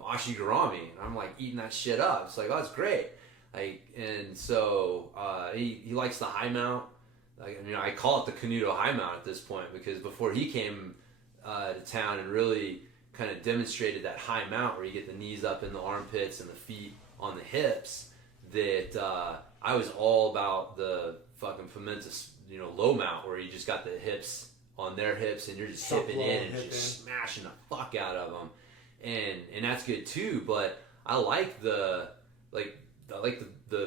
ashigarami. And I'm like eating that shit up. It's like, oh, that's great. Like, and so he likes the high mount. Like, I call it the Canuto high mount at this point because before he came to town and really kind of demonstrated that high mount where you get the knees up in the armpits and the feet on the hips, that I was all about the fucking Pimenta, low mount where you just got the hips on their hips and you're just hipping in and just smashing the fuck out of them, and that's good too. But I like the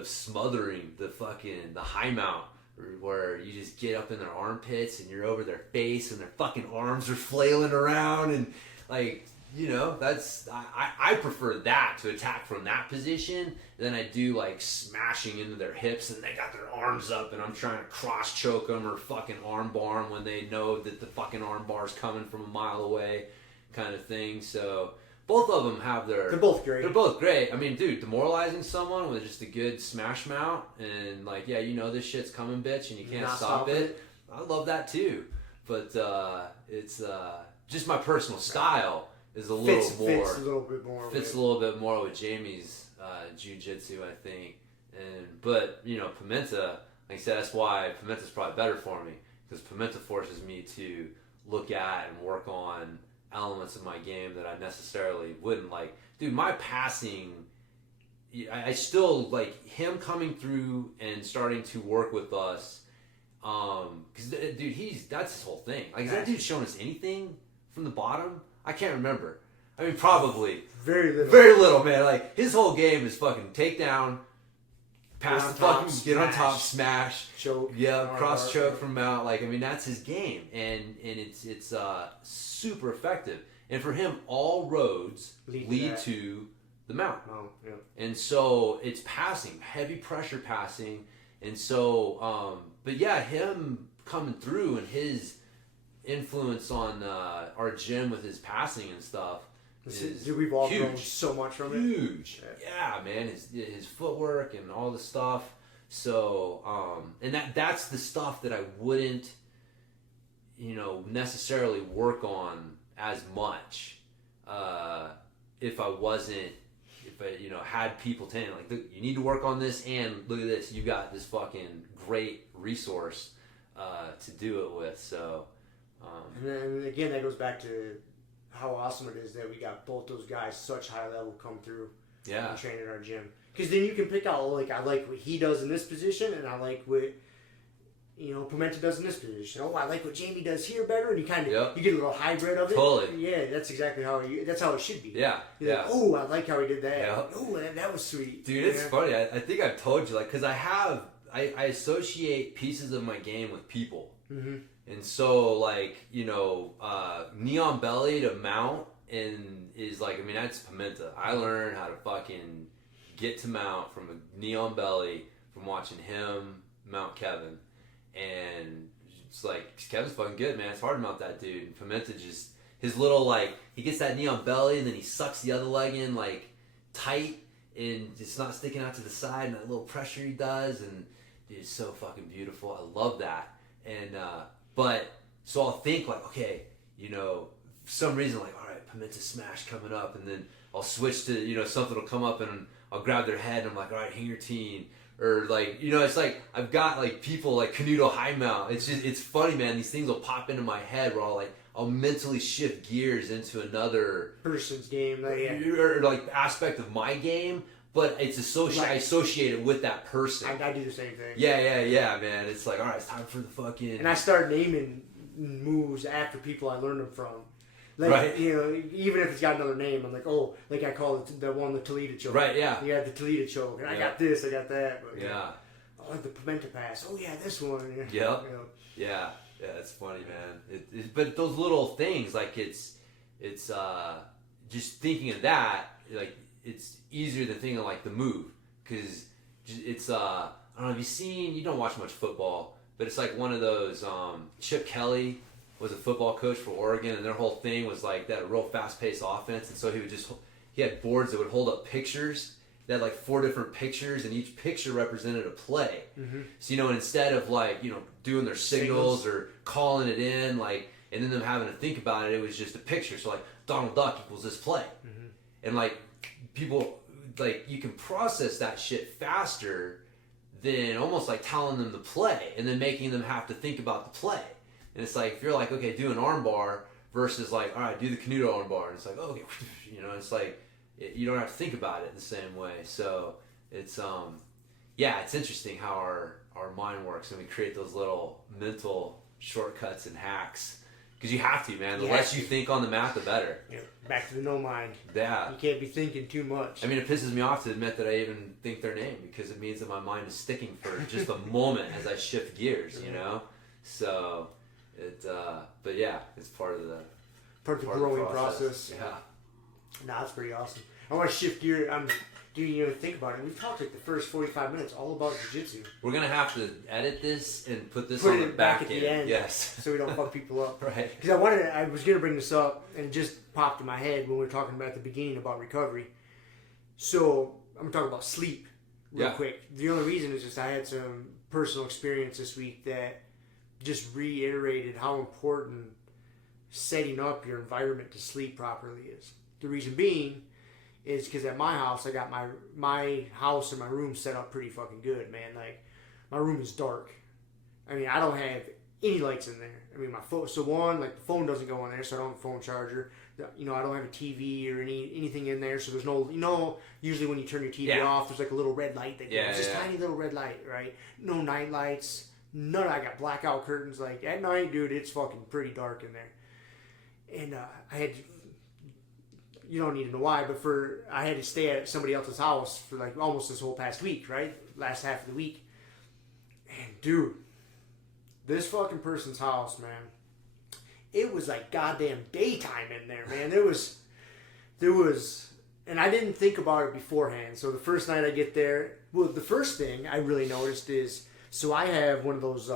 smothering, the high mount, where you just get up in their armpits and you're over their face and their fucking arms are flailing around and like, that's, I prefer that to attack from that position than I do like smashing into their hips and they got their arms up and I'm trying to cross choke them or fucking arm bar them when they know that the fucking arm bar's coming from a mile away kind of thing. So both of them have their... They're both great. They're both great. I mean, dude, demoralizing someone with just a good smash mount and like, yeah, this shit's coming, bitch, and you can't stop it. I love that too. But it's just my personal style is a little more... Fits a little bit more. Fits a little bit more with Jamie's jiu-jitsu, I think. But Pimenta, like I said, that's why Pimenta's probably better for me, because Pimenta forces me to look at and work on elements of my game that I necessarily wouldn't. Like, dude, my passing, I still like him coming through and starting to work with us. Because dude, that's his whole thing. Like, is that dude showing us anything from the bottom? I can't remember. I mean, probably very little, man. Like, his whole game is fucking takedown, pass the fucking, get on top, smash, choke, cross choke from mount. Like, I mean, that's his game, and it's super effective. And for him, all roads lead to the mount. Oh, yeah. And so it's passing, heavy pressure passing, and so but yeah, him coming through and his influence on our gym with his passing and stuff. Dude, we've all grown so much from it. Huge. Yeah, man. His footwork and all the stuff. So, and that's the stuff that I wouldn't, necessarily work on as much if I had people telling me, like, look, you need to work on this, and look at this, you got this fucking great resource to do it with. So, and then again, that goes back to how awesome it is that we got both those guys such high level come through and train in our gym. Because then you can pick out, like, I like what he does in this position, and I like what Pimenta does in this position. Oh, I like what Jamie does here better, and you kind of you get a little hybrid of it. Totally. Yeah, that's exactly that's how it should be. Yeah. You're like, oh, I like how he did that. Yeah. Oh, that was sweet. Dude, it's funny. I think I've told you, like, because I associate pieces of my game with people. Mm-hmm. And so, like, neon belly to mount is like, I mean, that's Pimenta. I learned how to fucking get to mount from a neon belly from watching him mount Kevin. And it's like, Kevin's fucking good, man. It's hard to mount that dude. And Pimenta just, his little, like, he gets that neon belly and then he sucks the other leg in, like, tight, and it's not sticking out to the side, and that little pressure he does, and dude, it's so fucking beautiful. I love that. And, but, so I'll think, like, okay, for some reason, like, all right, Pimenta smash coming up, and then I'll switch to, something will come up, and I'll grab their head, and I'm like, all right, hang your teen. Or, like, it's like, I've got, like, people like Canuto high mount. It's just, it's funny, man. These things will pop into my head where I'll mentally shift gears into another person's game. Or, like, aspect of my game. But I associate it with that person. I do the same thing. Yeah, man. It's like, all right, it's time for the fucking... And I start naming moves after people I learned them from. Like, right. Even if it's got another name, I'm like, oh, like I call it the Toledo choke. Right, yeah. You had the Toledo choke, and I got this, I got that. But, yeah. Oh, the Pimenta pass. Oh, yeah, this one. Yep. Yeah, it's funny, man. But those little things, like, it's just thinking of that, like, it's easier than thinking of, like, the move, because it's I don't know, you don't watch much football, but it's like one of those Chip Kelly was a football coach for Oregon, and their whole thing was like that real fast-paced offense, and so he had boards that would hold up pictures. They had like 4 different pictures, and each picture represented a play. Mm-hmm. So and instead of like doing their signals or calling it in, like, and then them having to think about it, it was just a picture. So like Donald Duck equals this play, and like people, like, you can process that shit faster than almost like telling them the play and then making them have to think about the play. And it's like, if you're like, okay, do an arm bar versus like, all right, do the Canuto arm bar. And it's like, oh, okay, it's like, you don't have to think about it the same way. So it's, it's interesting how our mind works, and we create those little mental shortcuts and hacks. Because you have to, man. The less you think on the mat, the better. Yeah, back to the no mind. Yeah. You can't be thinking too much. I mean, it pisses me off to admit that I even think their name, because it means that my mind is sticking for just a moment as I shift gears, So, but yeah, it's part of the growing process. Yeah. Nah, that's pretty awesome. I want to shift gear. Think about it. We've talked like the first 45 minutes all about jiu-jitsu. We're going to have to edit this and put on the back at the end. Yes. So we don't fuck people up. Right. Because I was going to bring this up, and it just popped in my head when we were talking about at the beginning about recovery. So I'm going to talk about sleep real quick. The only reason is just I had some personal experience this week that just reiterated how important setting up your environment to sleep properly is. The reason being is because at my house, I got my house and my room set up pretty fucking good, man. Like, my room is dark. I mean, I don't have any lights in there. I mean, my phone, so one, like, the phone doesn't go in there, so I don't have a phone charger. You know, I don't have a TV or anything in there, so there's no, you know, usually when you turn your TV off, there's like a little red light that goes, just tiny little red light, right? No night lights, none. I got blackout curtains. Like, at night, dude, it's fucking pretty dark in there. And I had, you don't need to know why, but I had to stay at somebody else's house for like almost this whole past week, right? Last half of the week. And dude, this fucking person's house, man, it was like goddamn daytime in there, man. There was, and I didn't think about it beforehand. So the first night I get there, well, the first thing I really noticed is, so I have one of those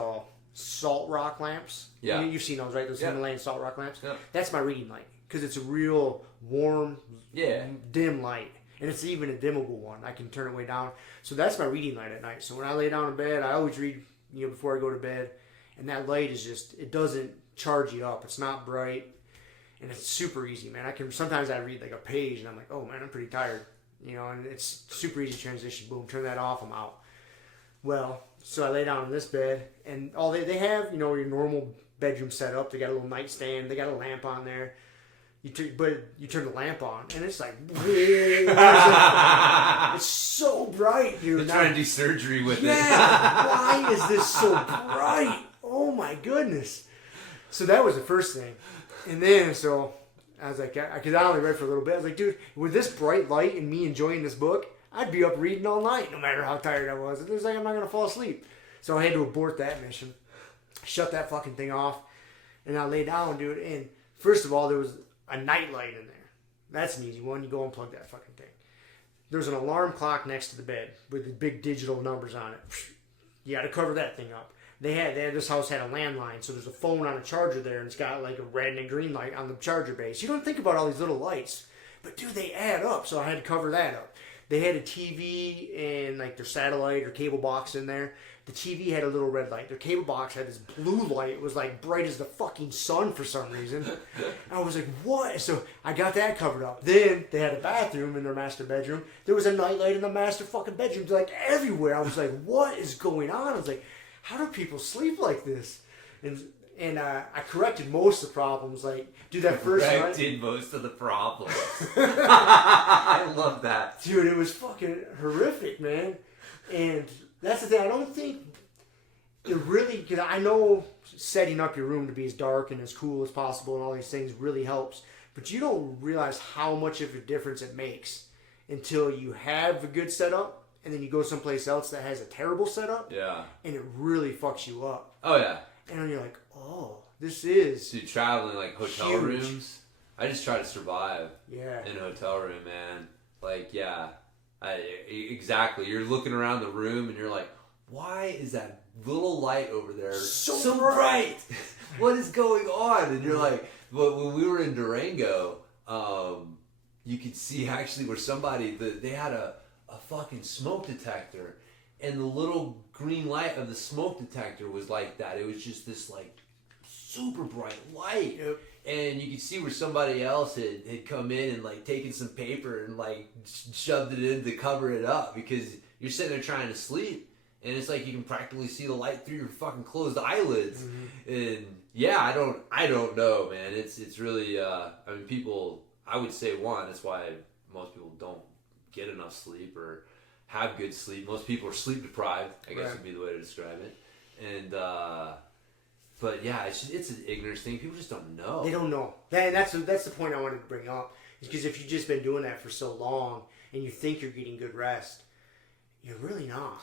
salt rock lamps. Yeah. You've seen those, right? Those Himalayan salt rock lamps. Yeah. That's my reading light because it's a real warm, dim light. And it's even a dimmable one. I can turn it way down. So that's my reading light at night. So when I lay down in bed, I always read, you know, before I go to bed. And that light is just, it doesn't charge you up. It's not bright. And it's super easy, man. Sometimes I read like a page and I'm like, oh man, I'm pretty tired. You know, and it's super easy transition. Boom, turn that off, I'm out. Well, so I lay down in this bed and all they have, you know, your normal bedroom setup. They got a little nightstand. They got a lamp on there. But you turn the lamp on, and it's like, it's so bright, dude. They're trying to do surgery with it. Yeah, why is this so bright? Oh my goodness. So that was the first thing. And then, so I was like, because I only read for a little bit. I was like, dude, with this bright light and me enjoying this book, I'd be up reading all night, no matter how tired I was. It was like, I'm not going to fall asleep. So I had to abort that mission. Shut that fucking thing off. And I lay down, dude. And first of all, there was a night light in there. That's an easy one. You go unplug that fucking thing. There's an alarm clock next to the bed with the big digital numbers on it. You got to cover that thing up. This house had a landline, so there's a phone on a charger there, and it's got like a red and a green light on the charger base. You don't think about all these little lights, but dude, they add up. So I had to cover that up. They had a TV and like their satellite or cable box in there. The TV had a little red light. Their cable box had this blue light. It was like bright as the fucking sun for some reason. I was like, what? So I got that covered up. Then they had a bathroom in their master bedroom. There was a nightlight in the master fucking bedroom, like everywhere. I was like, what is going on? I was like, how do people sleep like this? And I corrected most of the problems. Like, dude, that first night. Corrected most of the problems. I love that. Dude, it was fucking horrific, man. And that's the thing. I don't think it really, because I know setting up your room to be as dark and as cool as possible and all these things really helps. But you don't realize how much of a difference it makes until you have a good setup and then you go someplace else that has a terrible setup. Yeah. And it really fucks you up. Oh, yeah. And then you're like, oh, this is Dude, traveling like hotel huge. rooms. I just try to survive in a hotel room, man. Like, yeah. Exactly. You're looking around the room and you're like, why is that little light over there so bright? What is going on? And you're like, well, when we were in Durango, you could see actually where they had a fucking smoke detector, and the little green light of the smoke detector was like that. It was just this like super bright light. Yep. And you could see where somebody else had come in and like taken some paper and like shoved it in to cover it up, because you're sitting there trying to sleep and it's like you can practically see the light through your fucking closed eyelids. Mm-hmm. And yeah, I don't know, man. It's really I mean, people, I would say that's why most people don't get enough sleep or have good sleep. Most people are sleep deprived, I guess would be the way to describe it. And but yeah, it's an ignorance thing. People just don't know. They don't know. That's the point I wanted to bring up. Is because if you've just been doing that for so long and you think you're getting good rest, you're really not.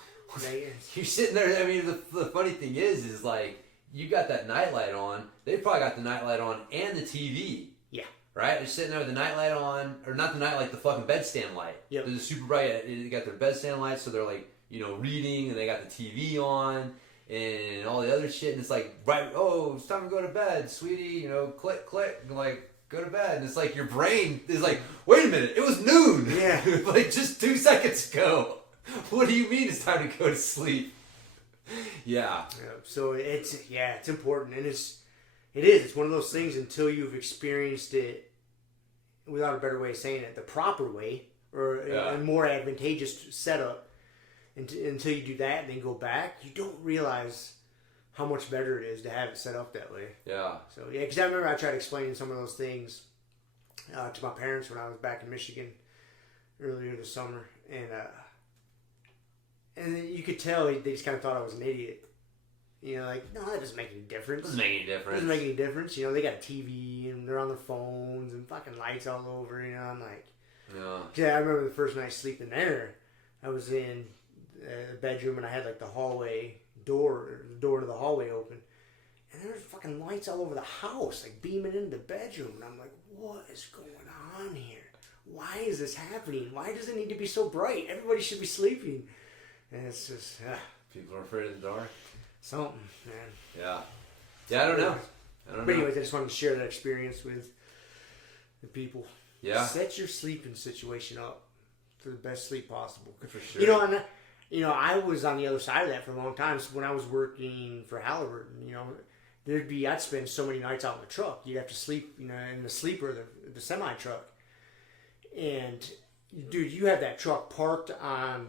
You're sitting there. I mean, the funny thing is like you got that nightlight on. They probably got the nightlight on and the TV. Yeah. Right? They're sitting there with the nightlight on, or not the nightlight, the fucking bedstand light. Yep. They're super bright. They got their bedstand lights, so they're like, reading, and they got the TV on and all the other shit, and it's like, right, oh, it's time to go to bed, sweetie, click, click, and like, go to bed. And it's like your brain is like, wait a minute, it was noon. Yeah. Like just 2 seconds ago. What do you mean it's time to go to sleep? Yeah. So it's important, and it's one of those things until you've experienced it without a better way of saying it, the proper way or a more advantageous setup. Until you do that and then go back, you don't realize how much better it is to have it set up that way. Yeah. So, yeah, because I remember I tried explaining some of those things to my parents when I was back in Michigan earlier this summer. And you could tell they just kind of thought I was an idiot. You know, like, no, that doesn't make any difference. Doesn't make any difference. Doesn't make any difference. You know, they got a TV and they're on their phones and fucking lights all over. You know, I'm like, yeah. I remember the first night sleeping there. I was in the bedroom and I had like the door to the hallway open, and there was fucking lights all over the house, like beaming into the bedroom. And I'm like, what is going on here? Why is this happening? Why does it need to be so bright? Everybody should be sleeping. And it's just people are afraid of the dark. Something, man. Yeah, I don't know. But anyways, I just wanted to share that experience with the people. Yeah. Set your sleeping situation up for the best sleep possible. For sure. You know, I was on the other side of that for a long time. So when I was working for Halliburton, you know, I'd spend so many nights out in the truck. You'd have to sleep, you know, in the sleeper, the semi truck. And dude, you have that truck parked on,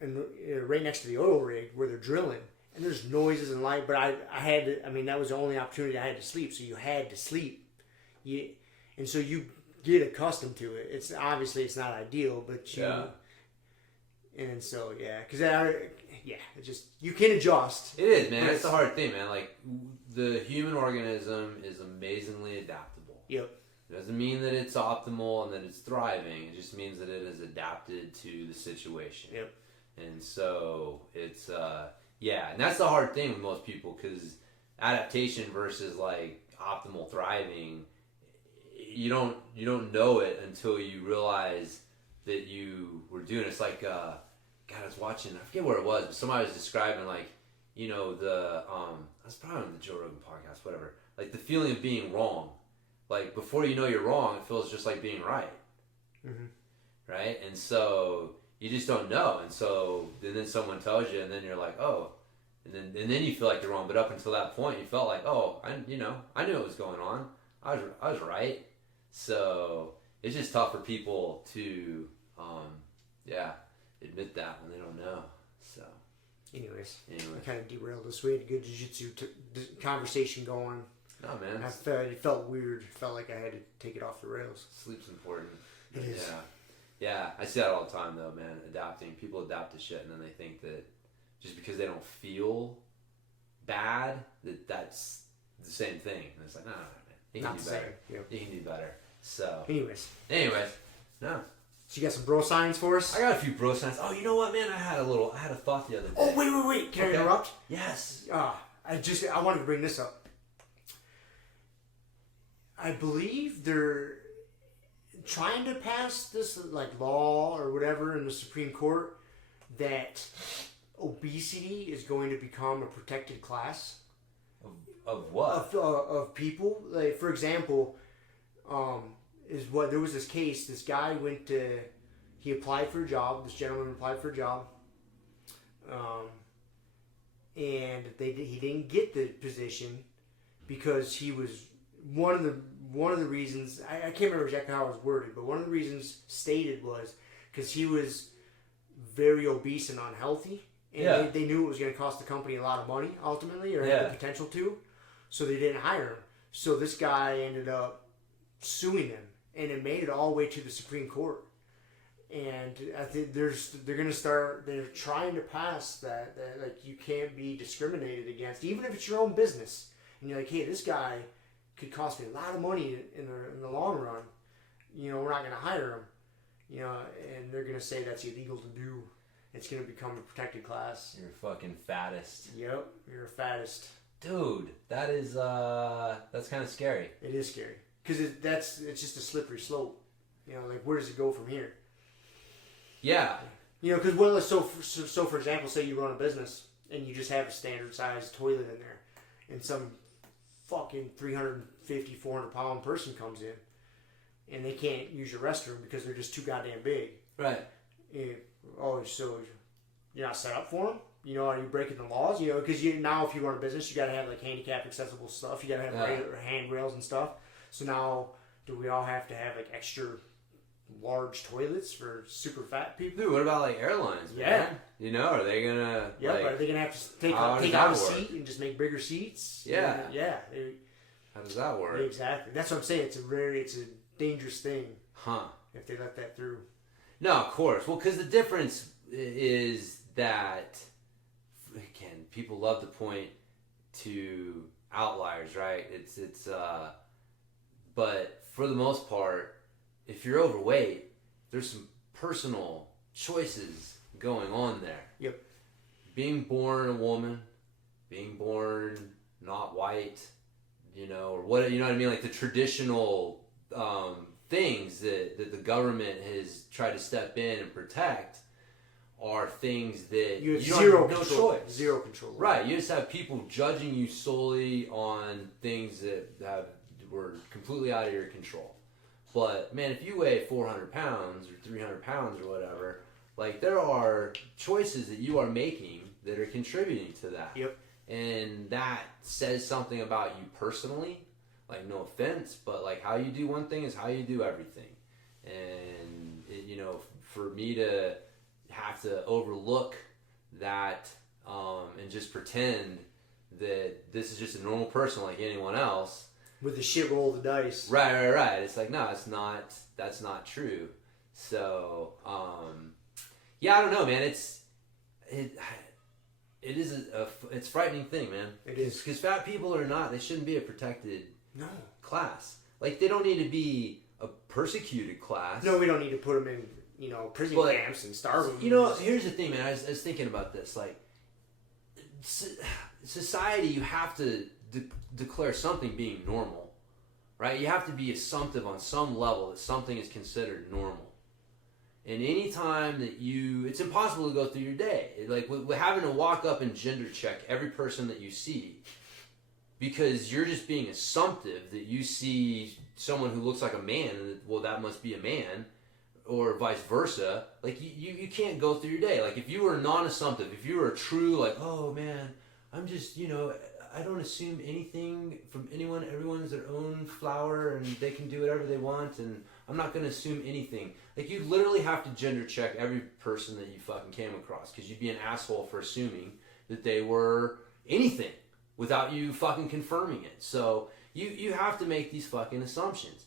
and right next to the oil rig where they're drilling. And there's noises and light, but I had to, I mean, that was the only opportunity I had to sleep. So you had to sleep. And so you get accustomed to it. It's obviously it's not ideal, but you, and so, because it's just, you can adjust. It is, man. It's a hard thing, man. Like, the human organism is amazingly adaptable. Yep. It doesn't mean that it's optimal and that it's thriving. It just means that it is adapted to the situation. Yep. And so, it's, and that's the hard thing with most people, because adaptation versus, like, optimal thriving, you don't know it until you realize that you were doing it. It's like, God, I was watching, I forget where it was, but somebody was describing, like, you know, that's probably on the Joe Rogan podcast, whatever, like the feeling of being wrong. Like, before you know you're wrong, it feels just like being right. Mm-hmm. Right? And so, you just don't know. And so, and then someone tells you, and then you're like, oh, and then you feel like you're wrong. But up until that point, you felt like, oh, I knew what was going on. I was right. So, it's just tough for people to, admit that when they don't know. So, anyways, I kind of derailed this. We had a good jiu-jitsu conversation going. No, man. It felt weird. It felt like I had to take it off the rails. Sleep's important. It is. Yeah. I see that all the time, though, man. Adapting. People adapt to shit, and then they think that just because they don't feel bad, that's the same thing. And it's like, no, man. You can do better. Yep. You can do better. So. Anyways. No. So you got some bro signs for us? I got a few bro signs. Oh, you know what, man? I had a thought the other day. Oh, wait. Can I interrupt? Yes. I wanted to bring this up. I believe they're trying to pass this like law or whatever in the Supreme Court that obesity is going to become a protected class. Of what? Of people. Like, for example, there was this case. This guy he applied for a job. This gentleman applied for a job, and he didn't get the position because he was one of the reasons. I can't remember exactly how it was worded, but one of the reasons stated was because he was very obese and unhealthy, and they knew it was going to cost the company a lot of money ultimately, or had the potential to, so they didn't hire him. So this guy ended up suing him, and it made it all the way to the Supreme Court. And I think they're trying to pass that like you can't be discriminated against, even if it's your own business. And you're like, hey, this guy could cost me a lot of money in the long run. You know, we're not going to hire him. You know, and they're going to say that's illegal to do. It's going to become a protected class. You're a fucking fattest. Yep, you're a fattest. Dude, that is that's kind of scary. It is scary. Because it's just a slippery slope. You know, like, where does it go from here? Yeah. You know, because, so for example, say you run a business and you just have a standard sized toilet in there, and some fucking 350, 400 pound person comes in and they can't use your restroom because they're just too goddamn big. Right. So you're not set up for them? You know, are you breaking the laws? You know, because now if you run a business, you got to have like handicap accessible stuff. You got to have handrails and stuff. So now Do we all have to have like extra large toilets for super fat people? Dude, what about like airlines, man? You know, are they gonna? Yeah, like, but are they gonna have to take how out does a that work? seat and just make bigger seats? Yeah. Yeah. How does that work? Exactly. That's what I'm saying. It's a dangerous thing. Huh. If they let that through. No, of course. Well, because the difference is that, again, people love to point to outliers, right? But for the most part, if you're overweight, there's some personal choices going on there. Yep. Being born a woman, being born not white, or what, you know what I mean? Like the traditional things that the government has tried to step in and protect are things that you have zero no control. choice. Zero control. Right. You just have people judging you solely on things that were completely out of your control. But man, if you weigh 400 pounds or 300 pounds or whatever, like there are choices that you are making that are contributing to that. Yep. And that says something about you personally. Like, no offense, but like how you do one thing is how you do everything. And for me to have to overlook that and just pretend that this is just a normal person like anyone else. With the shit roll of the dice. Right. It's like, no, that's not true. So, yeah, I don't know, man. It is it's a frightening thing, man. It is. Because fat people they shouldn't be a protected class. Like, they don't need to be a persecuted class. No, we don't need to put them in, prison camps and starve them. Here's the thing, man. I was thinking about this. Like, society, you have to declare something being normal, right? You have to be assumptive on some level that something is considered normal. And any time that it's impossible to go through your day. Like, with having to walk up and gender check every person that you see, because you're just being assumptive that you see someone who looks like a man, and well, that must be a man, or vice versa. Like, you can't go through your day. Like, if you were non-assumptive, if you were a true, like, oh man, I'm just, I don't assume anything from anyone. Everyone's their own flower, and they can do whatever they want, and I'm not going to assume anything. Like, you literally have to gender check every person that you fucking came across, because you'd be an asshole for assuming that they were anything without you fucking confirming it. So you have to make these fucking assumptions.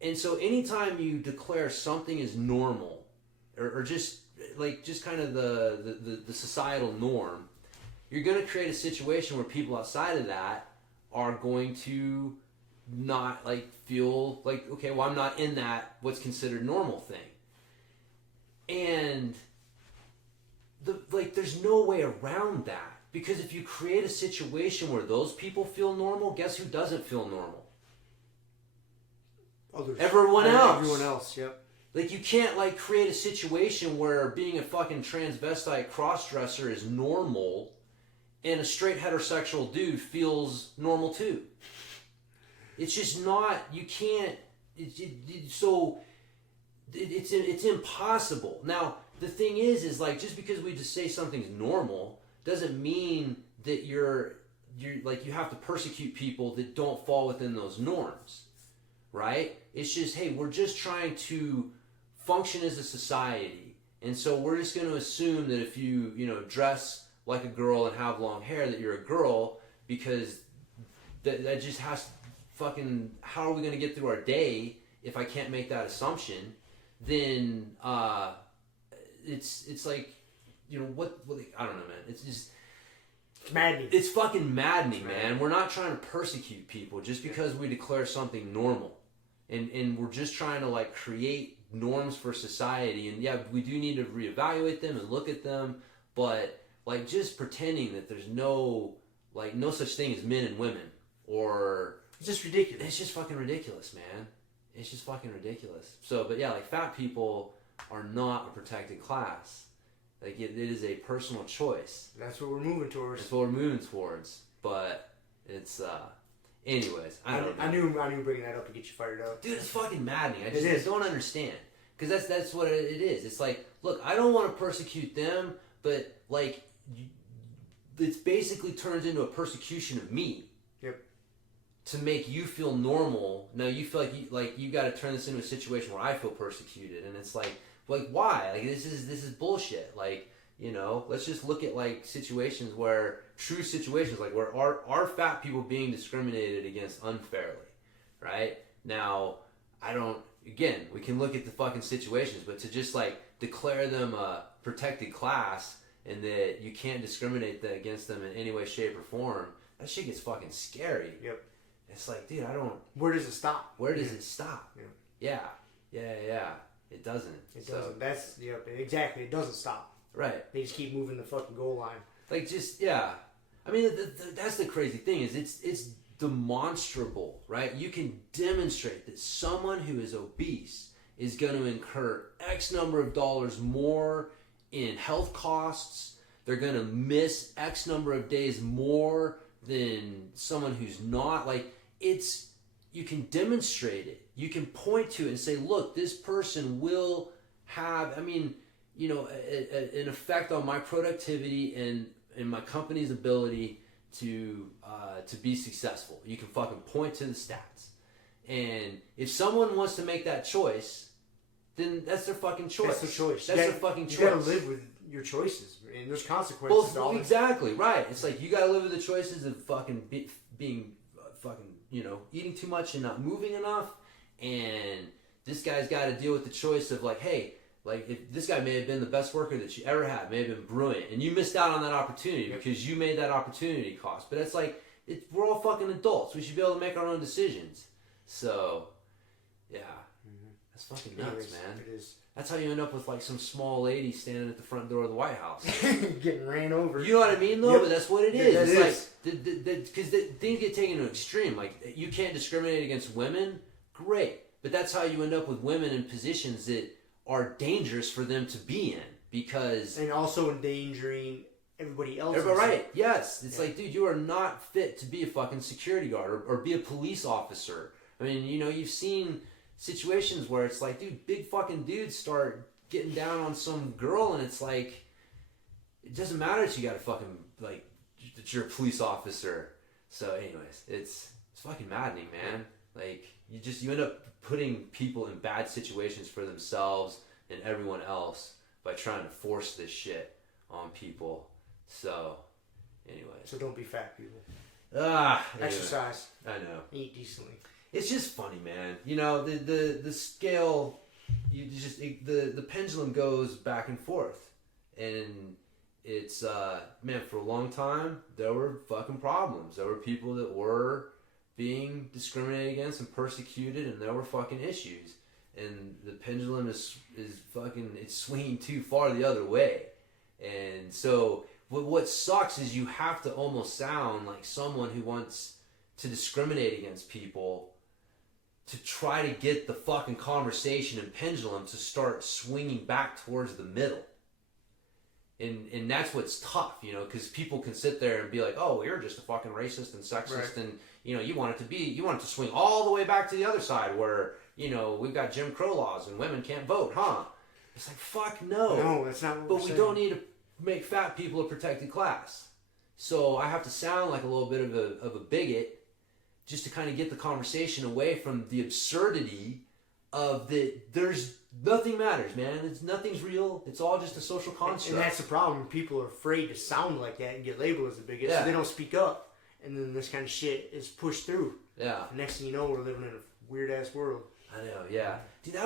And so anytime you declare something as normal, or just kind of the societal norm, you're going to create a situation where people outside of that are going to not feel like, okay, well, I'm not in that what's considered normal thing. And there's no way around that, because if you create a situation where those people feel normal, guess who doesn't feel normal? Others. Everyone else. Everyone else, yep. Like, you can't create a situation where being a fucking transvestite cross-dresser is normal and a straight heterosexual dude feels normal too. It's just not, you can't, so it's impossible. Now, the thing is just because we just say something's normal doesn't mean that you're you have to persecute people that don't fall within those norms, right? It's just, hey, we're just trying to function as a society, and so we're just going to assume that if you dress like a girl and have long hair, that you're a girl, because that just has fucking, how are we going to get through our day if I can't make that assumption? Then it's like, what I don't know, man. It's just, it's maddening. It's fucking maddening, man. We're not trying to persecute people just because we declare something normal, and we're just trying to create norms for society. And yeah, we do need to reevaluate them and look at them, but just pretending that there's no such thing as men and women, or it's just ridiculous. It's just fucking ridiculous, man. It's just fucking ridiculous. So, but yeah, fat people are not a protected class. It is a personal choice. That's what we're moving towards. That's what we're moving towards. But it's anyways, I don't know. I knew bringing that up to get you fired up. Dude, it's fucking maddening. I don't understand, because that's what it is. It's like, look, I don't want to persecute them, but it's basically turns into a persecution of me. Yep. to make you feel normal. Now you feel like you got to turn this into a situation where I feel persecuted, and it's like why? Like this is bullshit. Like, you know, let's just look at like situations where true situations like where are fat people being discriminated against unfairly, right? Now, again, we can look at the fucking situations, but to just like declare them a protected class and that you can't discriminate against them in any way, shape, or form, that shit gets fucking scary. Yep. It's like, dude, Where does it stop? Where does it stop? Yeah. Yeah. It doesn't. It doesn't. That's, exactly. It doesn't stop. Right. They just keep moving the fucking goal line. Like, just, yeah. I mean, that's the crazy thing is it's demonstrable, right? You can demonstrate that someone who is obese is going to incur X number of dollars more in health costs. They're going to miss X number of days more than someone who's not. Like, you can demonstrate it. You can point to it and say, look, this person will have, an effect on my productivity and my company's ability to be successful. You can fucking point to the stats. And if someone wants to make that choice, then that's their fucking choice. That's their choice. That's their fucking choice. You gotta live with your choices, and there's consequences. Well, exactly, right. It's like you gotta live with the choices of fucking being eating too much and not moving enough. And this guy's got to deal with the choice of like, hey, like if this guy may have been the best worker that you ever had, may have been brilliant, and you missed out on that opportunity because you made that opportunity cost. But it's like we're all fucking adults. We should be able to make our own decisions. So, yeah, that's fucking nuts, man. It is. That's how you end up with like some small lady standing at the front door of the White House, getting ran over. You know what I mean, though? Yep. But that's what it is. That it's is. like because things get taken to an extreme. Like you can't discriminate against women. Great, but that's how you end up with women in positions that are dangerous for them to be in because and also endangering everybody else. Right? Yes, it's like, dude, you are not fit to be a fucking security guard or be a police officer. I mean, you've seen situations where it's like, dude, big fucking dudes start getting down on some girl, and it's like, it doesn't matter that you got a fucking like that you're a police officer. So, anyways, it's fucking maddening, man. Like you end up putting people in bad situations for themselves and everyone else by trying to force this shit on people. So, anyways. So don't be fat, people. Anyway. Exercise. I know. Eat decently. It's just funny, man. The scale, the pendulum goes back and forth, and it's man, for a long time there were fucking problems. There were people that were being discriminated against and persecuted, and there were fucking issues. And the pendulum is fucking, it's swinging too far the other way. And so what sucks is you have to almost sound like someone who wants to discriminate against people to try to get the fucking conversation and pendulum to start swinging back towards the middle. And that's what's tough, because people can sit there and be like, oh, you're just a fucking racist and sexist, right. And you want it to swing all the way back to the other side where, we've got Jim Crow laws and women can't vote, huh? It's like, fuck no. No, that's not what we're saying. But we don't need to make fat people a protected class. So I have to sound like a little bit of a bigot just to kind of get the conversation away from the absurdity of there's nothing matters, man. Nothing's real. It's all just a social construct. And that's the problem. People are afraid to sound like that and get labeled as a bigot, so they don't speak up. And then this kind of shit is pushed through. Yeah. And next thing you know, we're living in a weird ass world. I know, yeah. Dude, do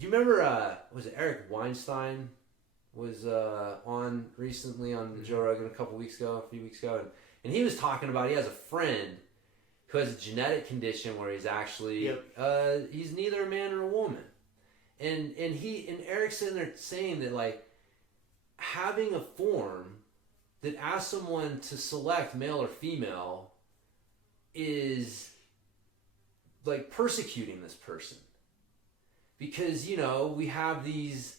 you remember, was it Eric Weinstein was on recently on Joe Rogan a few weeks ago, and he was talking about he has a friend who has a genetic condition where he's actually, he's neither a man or a woman. And Eric's sitting there saying that, like, having a form that asks someone to select male or female is like persecuting this person. Because, we have these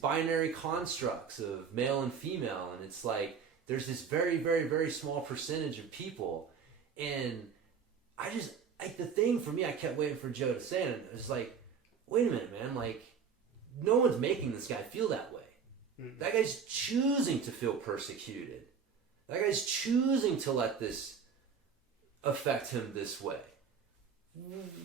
binary constructs of male and female, and it's like there's this very, very, very small percentage of people. And the thing for me, I kept waiting for Joe to say it, and it was like, wait a minute, man, like, no one's making this guy feel that way. Mm-hmm. That guy's choosing to feel persecuted. That guy's choosing to let this affect him this way.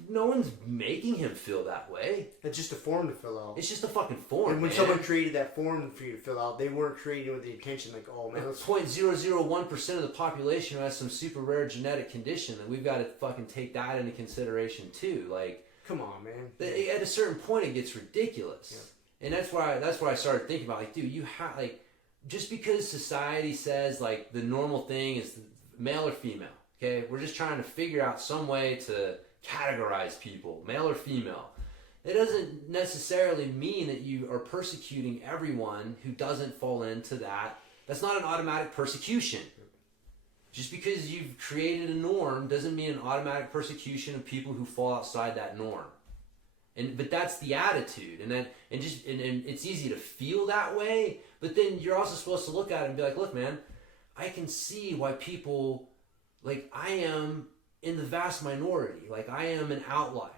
No one's making him feel that way. It's just a form to fill out. It's just a fucking form. And when man. someone created that form for you to fill out, they weren't creating with the intention like, oh man, let's 0.001% of the population who has some super rare genetic condition, and we've got to fucking take that into consideration too. Like, come on, man. At a certain point, it gets ridiculous, and that's why I started thinking about like, dude, you have like, just because society says like the normal thing is male or female, okay, we're just trying to figure out some way to categorize people, male or female. It doesn't necessarily mean that you are persecuting everyone who doesn't fall into that. That's not an automatic persecution. Just because you've created a norm doesn't mean an automatic persecution of people who fall outside that norm. But that's the attitude, and it's easy to feel that way. But then you're also supposed to look at it and be like, look, man, I can see why people, like, I am in the vast minority. Like, I am an outlier.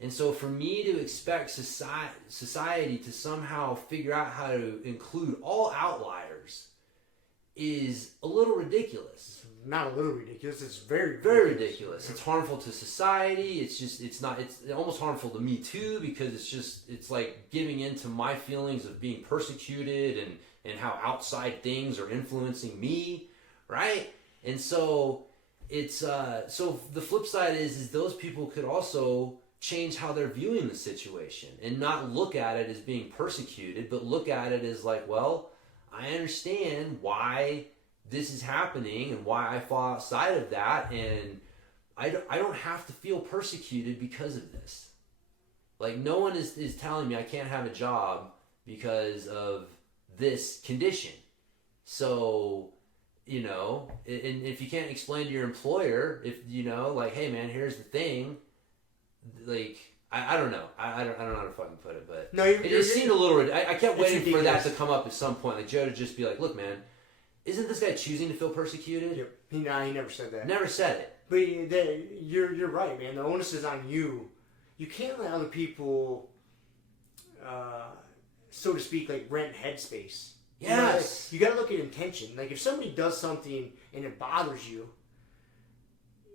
And so for me to expect society to somehow figure out how to include all outliers is a little ridiculous. Not a little ridiculous. It's very ridiculous. It's harmful to society. It's almost harmful to me too, because it's like giving into my feelings of being persecuted and how outside things are influencing me, right? And so it's so the flip side is those people could also change how they're viewing the situation and not look at it as being persecuted, but look at it as like, well, I understand why this is happening and why I fall outside of that, and I don't have to feel persecuted because of this. Like, no one is telling me I can't have a job because of this condition. So, you know, and if you can't explain to your employer, if, you know, like, hey man, here's the thing, like, I don't know. I don't know how to fucking put it, but no, it seemed a little, I kept waiting for that ridiculous. to come up at some point. Like, Joe to just be like, look man, isn't this guy choosing to feel persecuted? Yep. He never said that. Never said it. But you're right, man. The onus is on you. You can't let other people, so to speak, like rent headspace. Yes. You gotta look at intention. Like if somebody does something and it bothers you,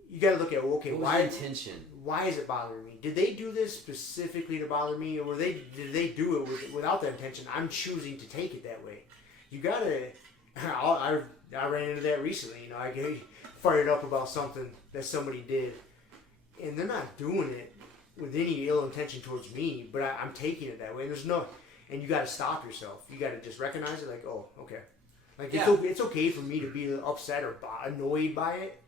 you gotta look at, okay, What was the intention? Why is it bothering me? Did they do this specifically to bother me, or did they do it without that intention? I'm choosing to take it that way. You gotta. I ran into that recently. You know, I get fired up about something that somebody did, and they're not doing it with any ill intention towards me, but I'm taking it that way. There's no, and you got to stop yourself. You got to just recognize it, like, oh, okay, like it's okay for me to be upset or annoyed by it,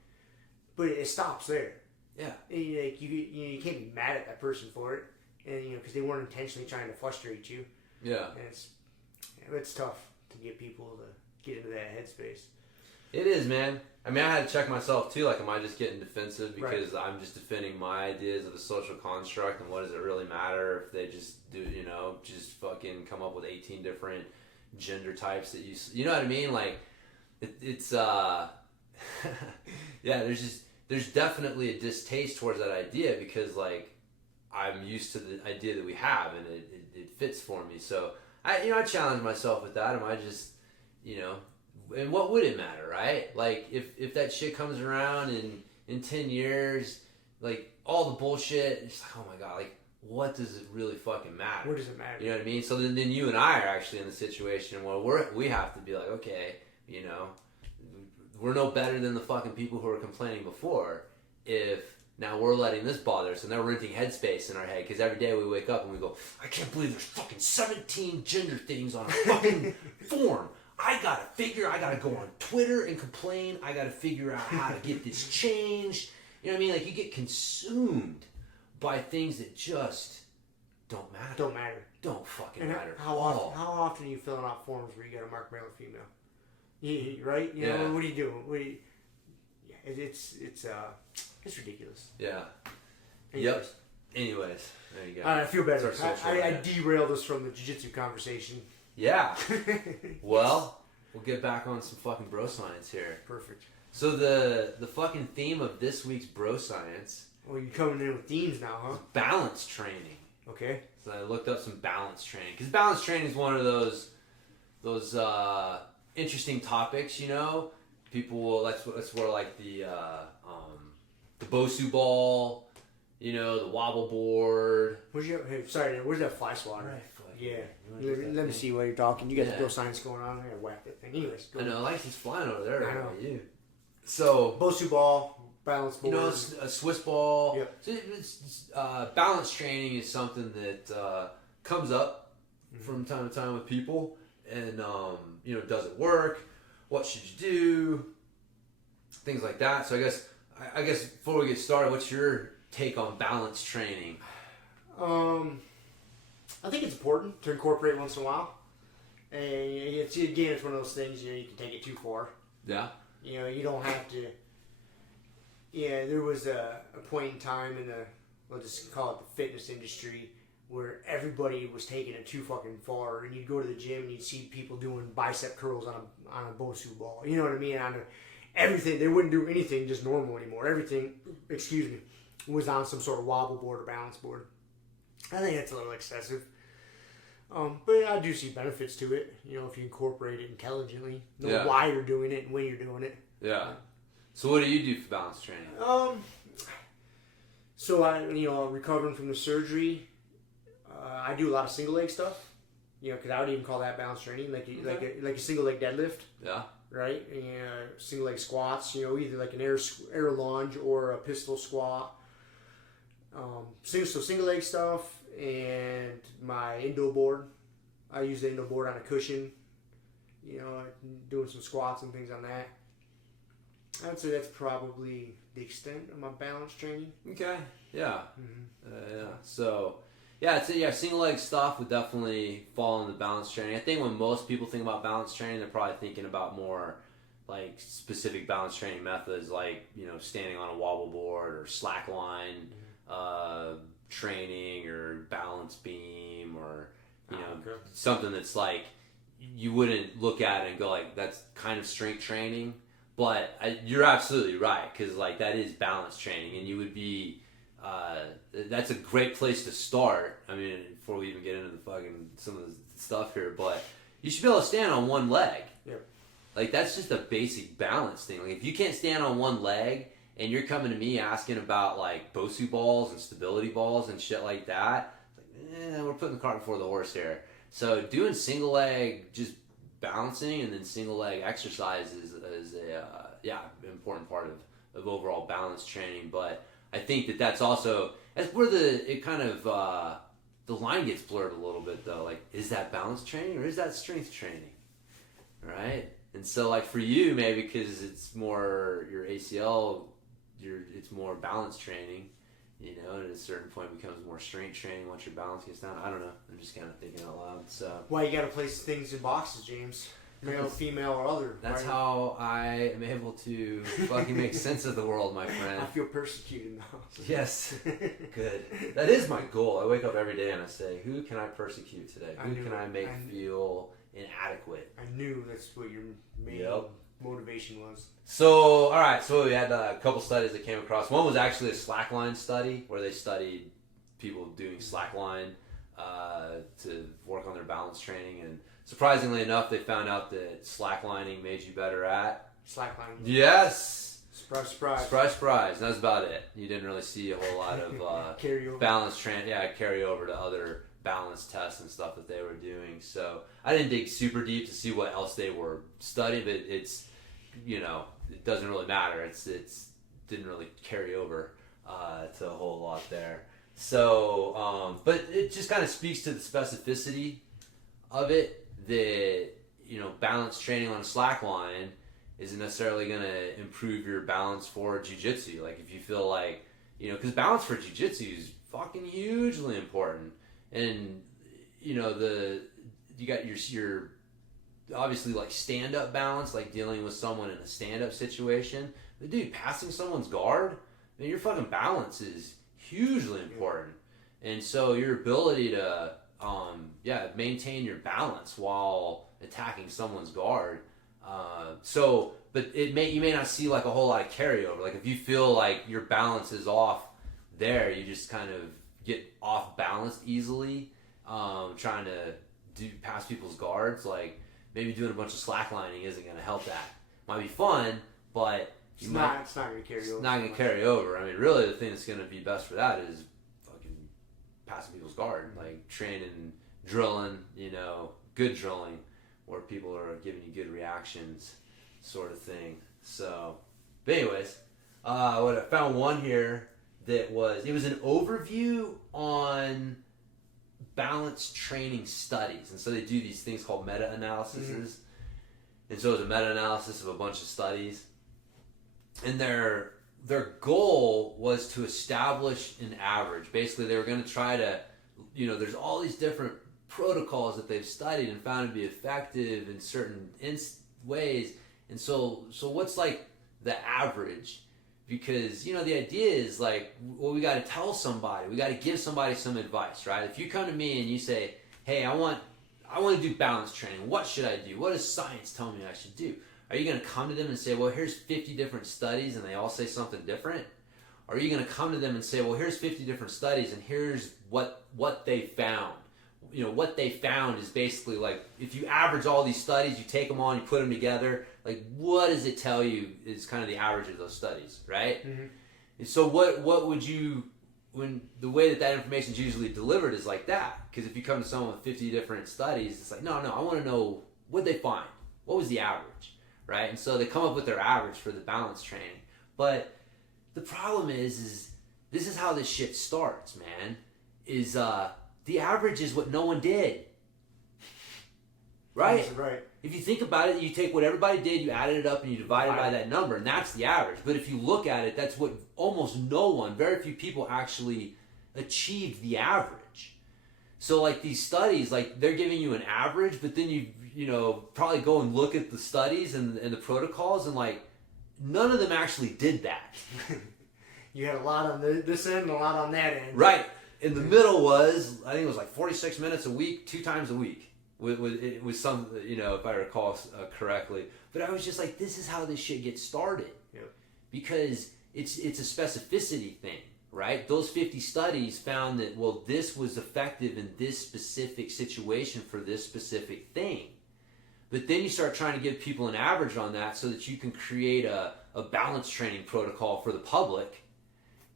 but it stops there. Yeah, and, like you can't be mad at that person for it, and you know, because they weren't intentionally trying to frustrate you. Yeah, and it's tough to get people to get into that headspace. It is, man. I mean, I had to check myself too. Like, am I just getting defensive because I'm just defending my ideas of a social construct, and what does it really matter if they just do, you know, just fucking come up with 18 different gender types that you know what I mean? Like, it's yeah, there's definitely a distaste towards that idea because, like, I'm used to the idea that we have, and it fits for me. So I challenge myself with that. Am I just, you know, and what would it matter, right? Like, if that shit comes around in 10 years, like, all the bullshit, it's like, oh my god, like, what does it really fucking matter? What does it matter? You know what I mean? So then you and I are actually in the situation where we have to be like, okay, you know, we're no better than the fucking people who were complaining before if now we're letting this bother us, and they're renting headspace in our head, because every day we wake up and we go, I can't believe there's fucking 17 gender things on a fucking form. I gotta go on Twitter and complain. I gotta figure out how to get this changed. You know what I mean? Like, you get consumed by things that just don't matter. Don't fucking matter. How often are you filling out forms where you gotta mark male or female? Right? You know, what do you do? It's ridiculous. Yeah. Yep. Anyways, there you go. I feel better. I derailed us from the jiu-jitsu conversation. Yeah. Well, we'll get back on some fucking bro science here. Perfect. So the fucking theme of this week's bro science. Well, you're coming in with themes now, huh? Balance training. Okay. So I looked up some balance training, because balance training is one of those interesting topics. You know, people will. That's where like the the Bosu ball, the wobble board. Where's that fly swatter? Right. Yeah. Let me see while you're talking. You got the Bill Science going on. I gotta whack that thing. Anyways, I know, like he's flying over there. I know. You. So Bosu ball, balance board. A Swiss ball. Yep. So it's, balance training is something that comes up from time to time with people, and does it work? What should you do? Things like that. So I guess before we get started, what's your take on balance training? I think it's important to incorporate once in a while. And it's one of those things, you can take it too far. Yeah. You don't have to. Yeah, there was a point in time in we'll just call it the fitness industry, where everybody was taking it too fucking far, and you'd go to the gym and you'd see people doing bicep curls on a Bosu ball. You know what I mean? Everything, they wouldn't do anything just normal anymore. Everything, was on some sort of wobble board or balance board. I think that's a little excessive. But I do see benefits to it, if you incorporate it intelligently. Know why you're doing it and when you're doing it. Yeah. So what do you do for balance training? So I, recovering from the surgery, I do a lot of single leg stuff. Because I would even call that balance training, like a single leg deadlift. Yeah. Right? Single leg squats, either like an air lunge or a pistol squat. Single leg stuff, and my endo board. I use the endo board on a cushion. Doing some squats and things on that. I'd say that's probably the extent of my balance training. Okay. Yeah. Mm-hmm. Yeah. So, single leg stuff would definitely fall into balance training. I think when most people think about balance training, they're probably thinking about more like specific balance training methods, like standing on a wobble board or slack line training or balance beam or something that's like you wouldn't look at it and go like that's kind of strength training. But you're absolutely right, because like that is balance training, and you would be that's a great place to start. I mean, before we even get into some of the stuff here, but you should be able to stand on one leg. Yep. Like that's just a basic balance thing. Like if you can't stand on one leg and you're coming to me asking about like Bosu balls and stability balls and shit like that, like, we're putting the cart before the horse here. So doing single leg just balancing and then single leg exercise is an important part of overall balance training. But I think that's also where the line gets blurred a little bit though. Like, is that balance training or is that strength training? Right? And so like for you, maybe because it's more your ACL, it's more balance training, and at a certain point it becomes more strength training once your balance gets down. I don't know. I'm just kind of thinking out loud. So why you gotta place things in boxes, James? Male, female, or other. That's right? how I am able to fucking make sense of the world, my friend. I feel persecuted now. Yes. Good. That is my goal. I wake up every day and I say, who can I persecute today? Who can I make feel inadequate? I knew that's what your main motivation was. So, all right. So we had a couple studies that came across. One was actually a slackline study where they studied people doing slackline to work on their balance training, and surprisingly enough, they found out that slacklining made you better at slacklining. Yes. Surprise, surprise. Surprise, surprise. That's about it. You didn't really see a whole lot of balance carry over to other balance tests and stuff that they were doing. So I didn't dig super deep to see what else they were studying, but it's it doesn't really matter. It's didn't really carry over to a whole lot there. So, but it just kind of speaks to the specificity of it that, balance training on a slack line isn't necessarily going to improve your balance for jiu-jitsu. Like if you feel like, because balance for jiu-jitsu is fucking hugely important. And, you got your obviously like stand-up balance, like dealing with someone in a stand-up situation. But dude, passing someone's guard, your fucking balance is hugely important. And so your ability to maintain your balance while attacking someone's guard. But you may not see like a whole lot of carryover. Like if you feel like your balance is off there, you just kind of get off balance easily, trying to pass people's guards. Like maybe doing a bunch of slacklining isn't going to help that. Might be fun, but It's not going to carry over. It's not going to carry over. I mean, really, the thing that's going to be best for that is fucking passing people's guard, like training, drilling, good drilling, where people are giving you good reactions, sort of thing. So, but anyways, what I found one here it was an overview on balance training studies, and so they do these things called meta-analyses, and so it was a meta-analysis of a bunch of studies, and their goal was to establish an average. Basically, they were going to try to, there's all these different protocols that they've studied and found to be effective in certain ways, and so what's like the average? Because, the idea is like, well, we got to tell somebody, we got to give somebody some advice, right? If you come to me and you say, hey, I want to do balance training, what should I do? What does science tell me I should do? Are you going to come to them and say, well, here's 50 different studies and they all say something different? Or are you going to come to them and say, well, here's 50 different studies and here's what they found? What they found is basically like, if you average all these studies, you take them all and you put them together, like what does it tell you is kind of the average of those studies, right? Mm-hmm. And so what would you, when the way that information is usually delivered is like that, because if you come to someone with 50 different studies, it's like, no, I want to know what they find. What was the average, right? And so they come up with their average for the balance training. But the problem is this is how this shit starts, man, is the average is what no one did. Right? Right. If you think about it, you take what everybody did, you added it up, and you divide it by that number, and that's the average. But if you look at it, that's what almost no one, very few people actually achieved the average. So like these studies, like they're giving you an average, but then you probably go and look at the studies and the protocols, and like none of them actually did that. You had a lot on this end and a lot on that end. Right. In the middle was, I think it was like 46 minutes a week, 2 times a week. It was some, if I recall correctly. But I was just like, this is how this shit gets started. Yep. Because it's a specificity thing, right? Those 50 studies found that, well, this was effective in this specific situation for this specific thing. But then you start trying to give people an average on that so that you can create a balance training protocol for the public.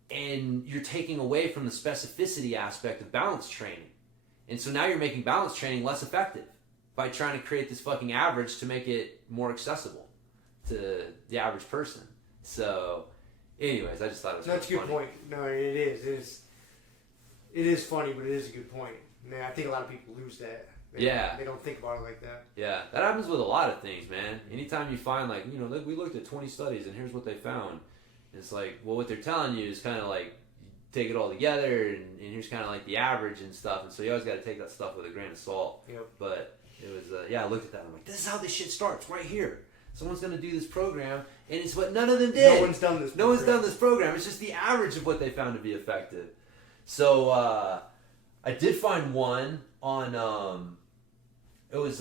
And you're taking away from the specificity aspect of balance training. And so now you're making balance training less effective by trying to create this fucking average to make it more accessible to the average person. So, anyways, I just thought it was That's a good funny. point. No, it is. It is funny, but it is a good point. Man, I think a lot of people lose that. They don't think about it like that. Yeah, that happens with a lot of things, man. Anytime you find, like, we looked at 20 studies and here's what they found. It's like, well, what they're telling you is kind of like, take it all together and here's kind of like the average and stuff. And so you always got to take that stuff with a grain of salt. Yep. But it was, I looked at that and I'm like, this is how this shit starts right here. Someone's going to do this program and it's what none of them did. No one's done this program. It's just the average of what they found to be effective. So I did find one on, it was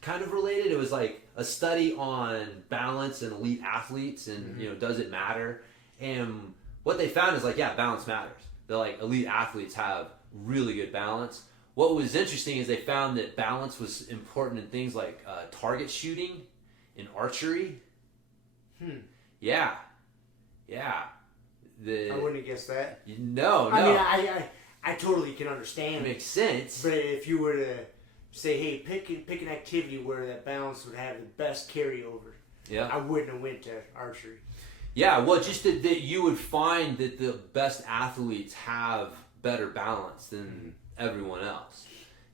kind of related. It was like a study on balance and elite athletes and, does it matter? And what they found is like, yeah, balance matters. They're like, elite athletes have really good balance. What was interesting is they found that balance was important in things like target shooting and archery. Yeah. I wouldn't have guessed that. No. I mean, I totally can understand. It makes sense. But if you were to say, hey, pick an activity where that balance would have the best carryover, I wouldn't have went to archery. Yeah, well, just that you would find that the best athletes have better balance than everyone else.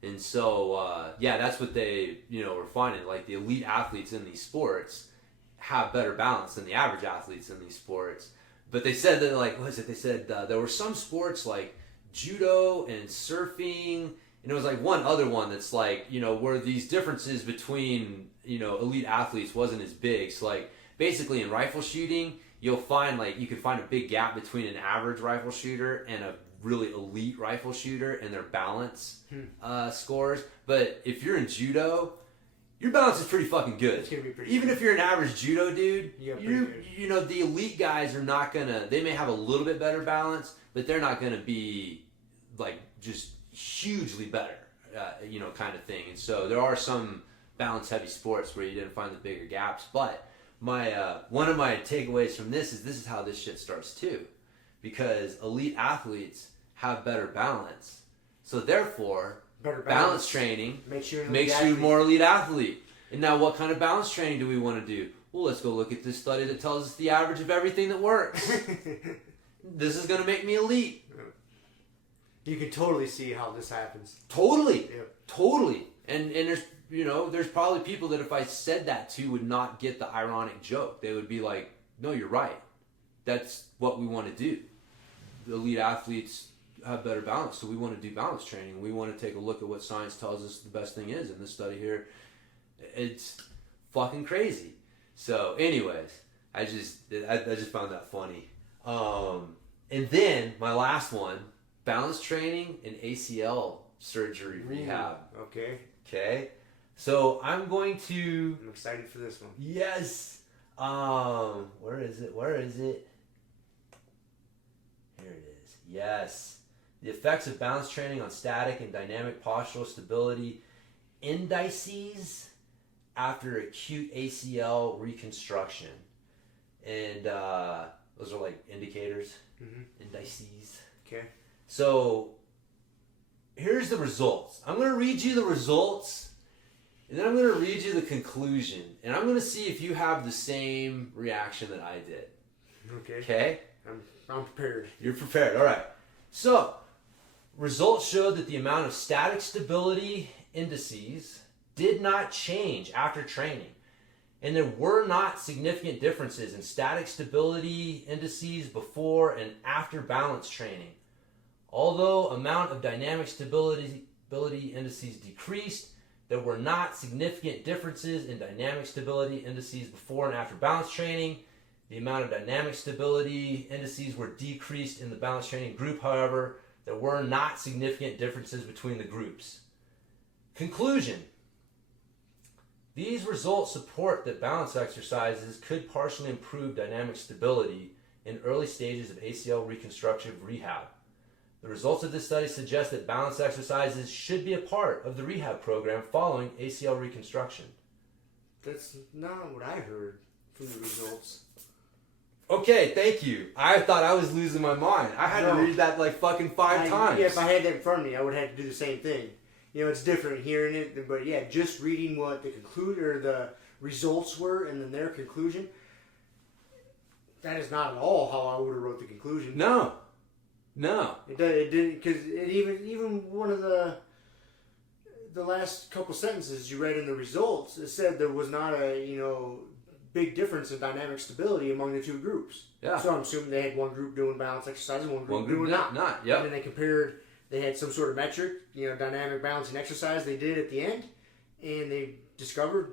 And so, that's what they, were finding. Like, the elite athletes in these sports have better balance than the average athletes in these sports. But they said that, like, what is it? They said there were some sports like judo and surfing, and it was like one other one that's like, where these differences between, elite athletes wasn't as big. So, like, basically in rifle shooting, you'll find, like, you can find a big gap between an average rifle shooter and a really elite rifle shooter and their balance scores. But if you're in judo, your balance is pretty fucking good. It's gonna be pretty Even good. if you're an average judo dude, the elite guys are not gonna, they may have a little bit better balance, but they're not gonna be, like, just hugely better, kind of thing. And so there are some balance heavy sports where you didn't find the bigger gaps, but one of my takeaways from this is how this shit starts too, because elite athletes have better balance, so therefore Better balance training makes you a more elite athlete. And now, what kind of balance training do we want to do? Well, let's go look at this study that tells us the average of everything that works. This is going to make me elite. You can totally see how this happens. Totally. Yeah. Totally. And there's, there's probably people that if I said that to would not get the ironic joke. They would be like, no, you're right. That's what we want to do. The elite athletes have better balance, so we want to do balance training. We want to take a look at what science tells us the best thing is. In this study here, it's fucking crazy. So anyways, I just found that funny. And then my last one, balance training and ACL surgery rehab. Okay. So I'm excited for this one. Yes. Where is it? Here it is. Yes. The effects of balance training on static and dynamic postural stability indices after acute ACL reconstruction. And those are like indicators. Indices. Okay. So here's the results. I'm going to read you the results, and then I'm going to read you the conclusion. And I'm going to see if you have the same reaction that I did. Okay? I'm prepared. You're prepared. All right. So, results showed that the amount of static stability indices did not change after training. And there were not significant differences in static stability indices before and after balance training. Although amount of dynamic stability indices decreased, there were not significant differences in dynamic stability indices before and after balance training. The amount of dynamic stability indices were decreased in the balance training group, however, there were not significant differences between the groups. Conclusion. These results support that balance exercises could partially improve dynamic stability in early stages of ACL reconstructive rehab. The results of this study suggest that balance exercises should be a part of the rehab program following ACL reconstruction. That's not what I heard from the results. Okay, thank you. I thought I was losing my mind. I had to read that like fucking five times. Yeah, if I had that in front of me, I would have to do the same thing. It's different hearing it, but yeah, just reading what the conclusion or the results were and then their conclusion, that is not at all how I would have wrote the conclusion. No. It didn't, because even one of the last couple sentences you read in the results, it said there was not a big difference in dynamic stability among the two groups. Yeah. So I'm assuming they had one group doing balance exercises, one group doing not. Yep. And then they compared. They had some sort of metric, dynamic balancing exercise they did at the end, and they discovered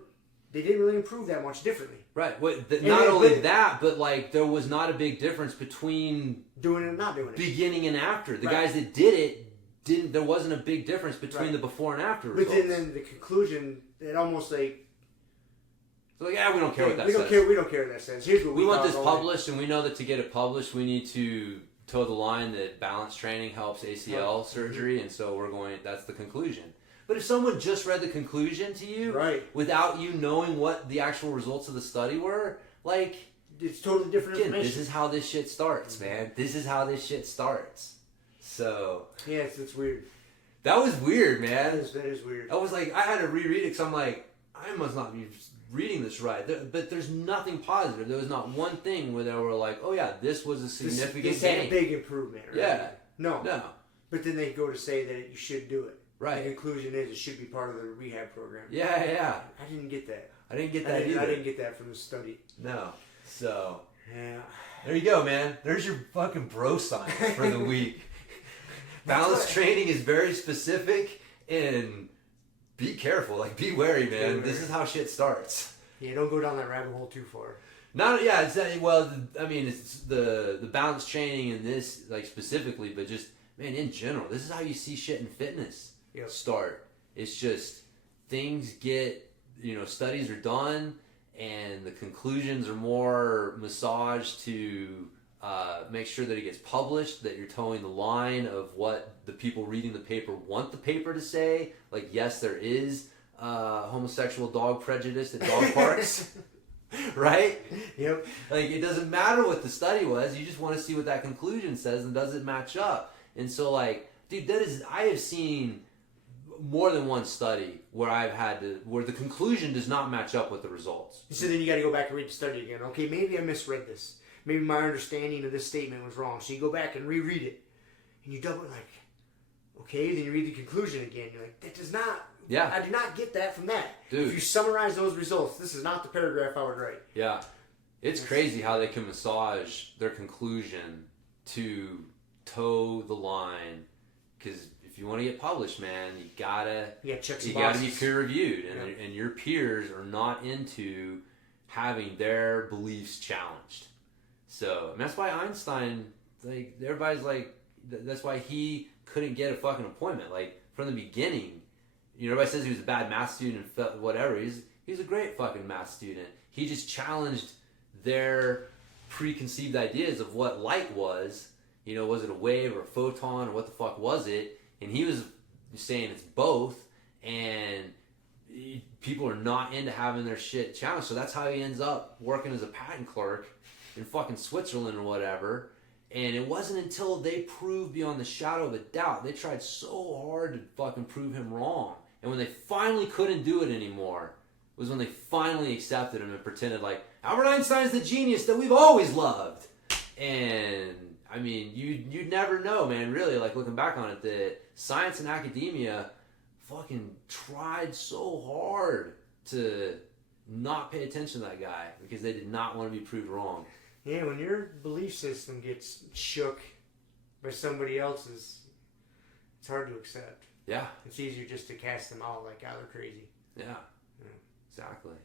they didn't really improve that much differently. Right. Not only that, but like there was not a big difference between doing it and not doing it. Beginning and after. The guys that did it didn't. There wasn't a big difference between the before and after results. But then the conclusion, it almost like. So we don't care what that says. We don't care what that says. Here's what we want this published, and we know that to get it published, we need to toe the line that balance training helps ACL surgery, and so that's the conclusion. But if someone just read the conclusion to you, without you knowing what the actual results of the study were, like, it's totally different information. This is how this shit starts, man. This is how this shit starts. So yeah, it's weird. That was weird, man. That is weird. I was like, I had to reread it because I'm like, I must not be reading this right. But there's nothing positive. There was not one thing where they were like, oh yeah, this was a significant this gain. had a big improvement. Right? Yeah. No. But then they go to say that you should do it. Right. The conclusion is it should be part of the rehab program. Yeah. I didn't get that. I didn't get that either. I didn't get that from the study. No. So. Yeah. There you go, man. There's your fucking bro science for the week. Balance training is very specific, and be careful. Like, be wary, man. This is how shit starts. Yeah, don't go down that rabbit hole too far. It's the balance training in this, like, specifically, but just, man, in general, this is how you see shit in fitness start. It's just, things get, studies are done, and the conclusions are more massaged to make sure that it gets published, that you're towing the line of what the people reading the paper want the paper to say. Like, yes, there is homosexual dog prejudice at dog parks. Right? Yep. Like, it doesn't matter what the study was. You just want to see what that conclusion says and does it match up. And so, like, dude, I have seen more than one study where where the conclusion does not match up with the results. So then you got to go back and read the study again. Okay, maybe I misread this. Maybe my understanding of this statement was wrong. So you go back and reread it. And you double, like, okay, then you read the conclusion again. You're like, that does not, I do not get that from that. Dude. If you summarize those results, this is not the paragraph I would write. Yeah. It's crazy how they can massage their conclusion to toe the line. Because if you want to get published, man, you gotta be peer reviewed, and your peers are not into having their beliefs challenged. So and that's why Einstein, like, everybody's like, that's why he couldn't get a fucking appointment. Like, from the beginning, everybody says he was a bad math student and whatever. He's a great fucking math student. He just challenged their preconceived ideas of what light was. Was it a wave or a photon or what the fuck was it? And he was saying it's both, and people are not into having their shit challenged. So that's how he ends up working as a patent clerk in fucking Switzerland or whatever. And it wasn't until they proved beyond the shadow of a doubt. They tried so hard to fucking prove him wrong. And when they finally couldn't do it anymore, was when they finally accepted him and pretended like, Albert Einstein's the genius that we've always loved. And I mean, you'd never know, man, really, like, looking back on it, that science and academia fucking tried so hard to not pay attention to that guy because they did not want to be proved wrong. Yeah, when your belief system gets shook by somebody else's, it's hard to accept. Yeah. It's easier just to cast them out like, they're crazy. Yeah. Exactly.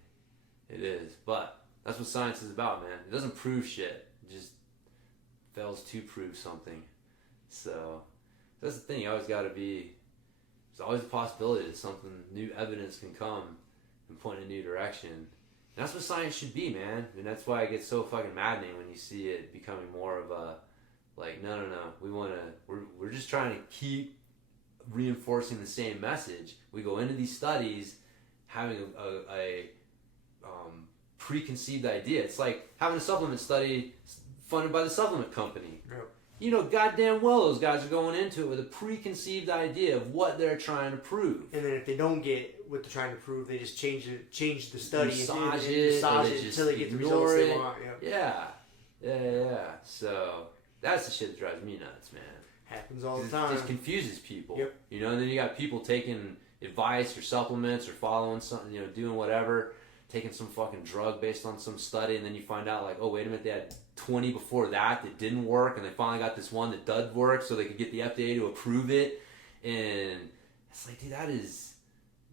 It is. But that's what science is about, man. It doesn't prove shit. It just fails to prove something. So that's the thing. You always got to be. There's always a possibility that something new evidence can come and point in a new direction. And that's what science should be, man. And that's why it gets so fucking maddening when you see it becoming more of a, like, no. We're just trying to keep reinforcing the same message. We go into these studies having a preconceived idea. It's like having a supplement study funded by the supplement company. Yep. Goddamn well those guys are going into it with a preconceived idea of what they're trying to prove. And then if they don't get what they're trying to prove, they just change the study, massage it until they get the results they want. Yep. Yeah. So that's the shit that drives me nuts, man. Happens all the time. It just confuses people. Yep. And then you got people taking advice or supplements or following something, doing whatever, taking some fucking drug based on some study, and then you find out, like, oh, wait a minute, they had 20 before that didn't work, and they finally got this one that does work so they could get the FDA to approve it. And it's like, dude, that is,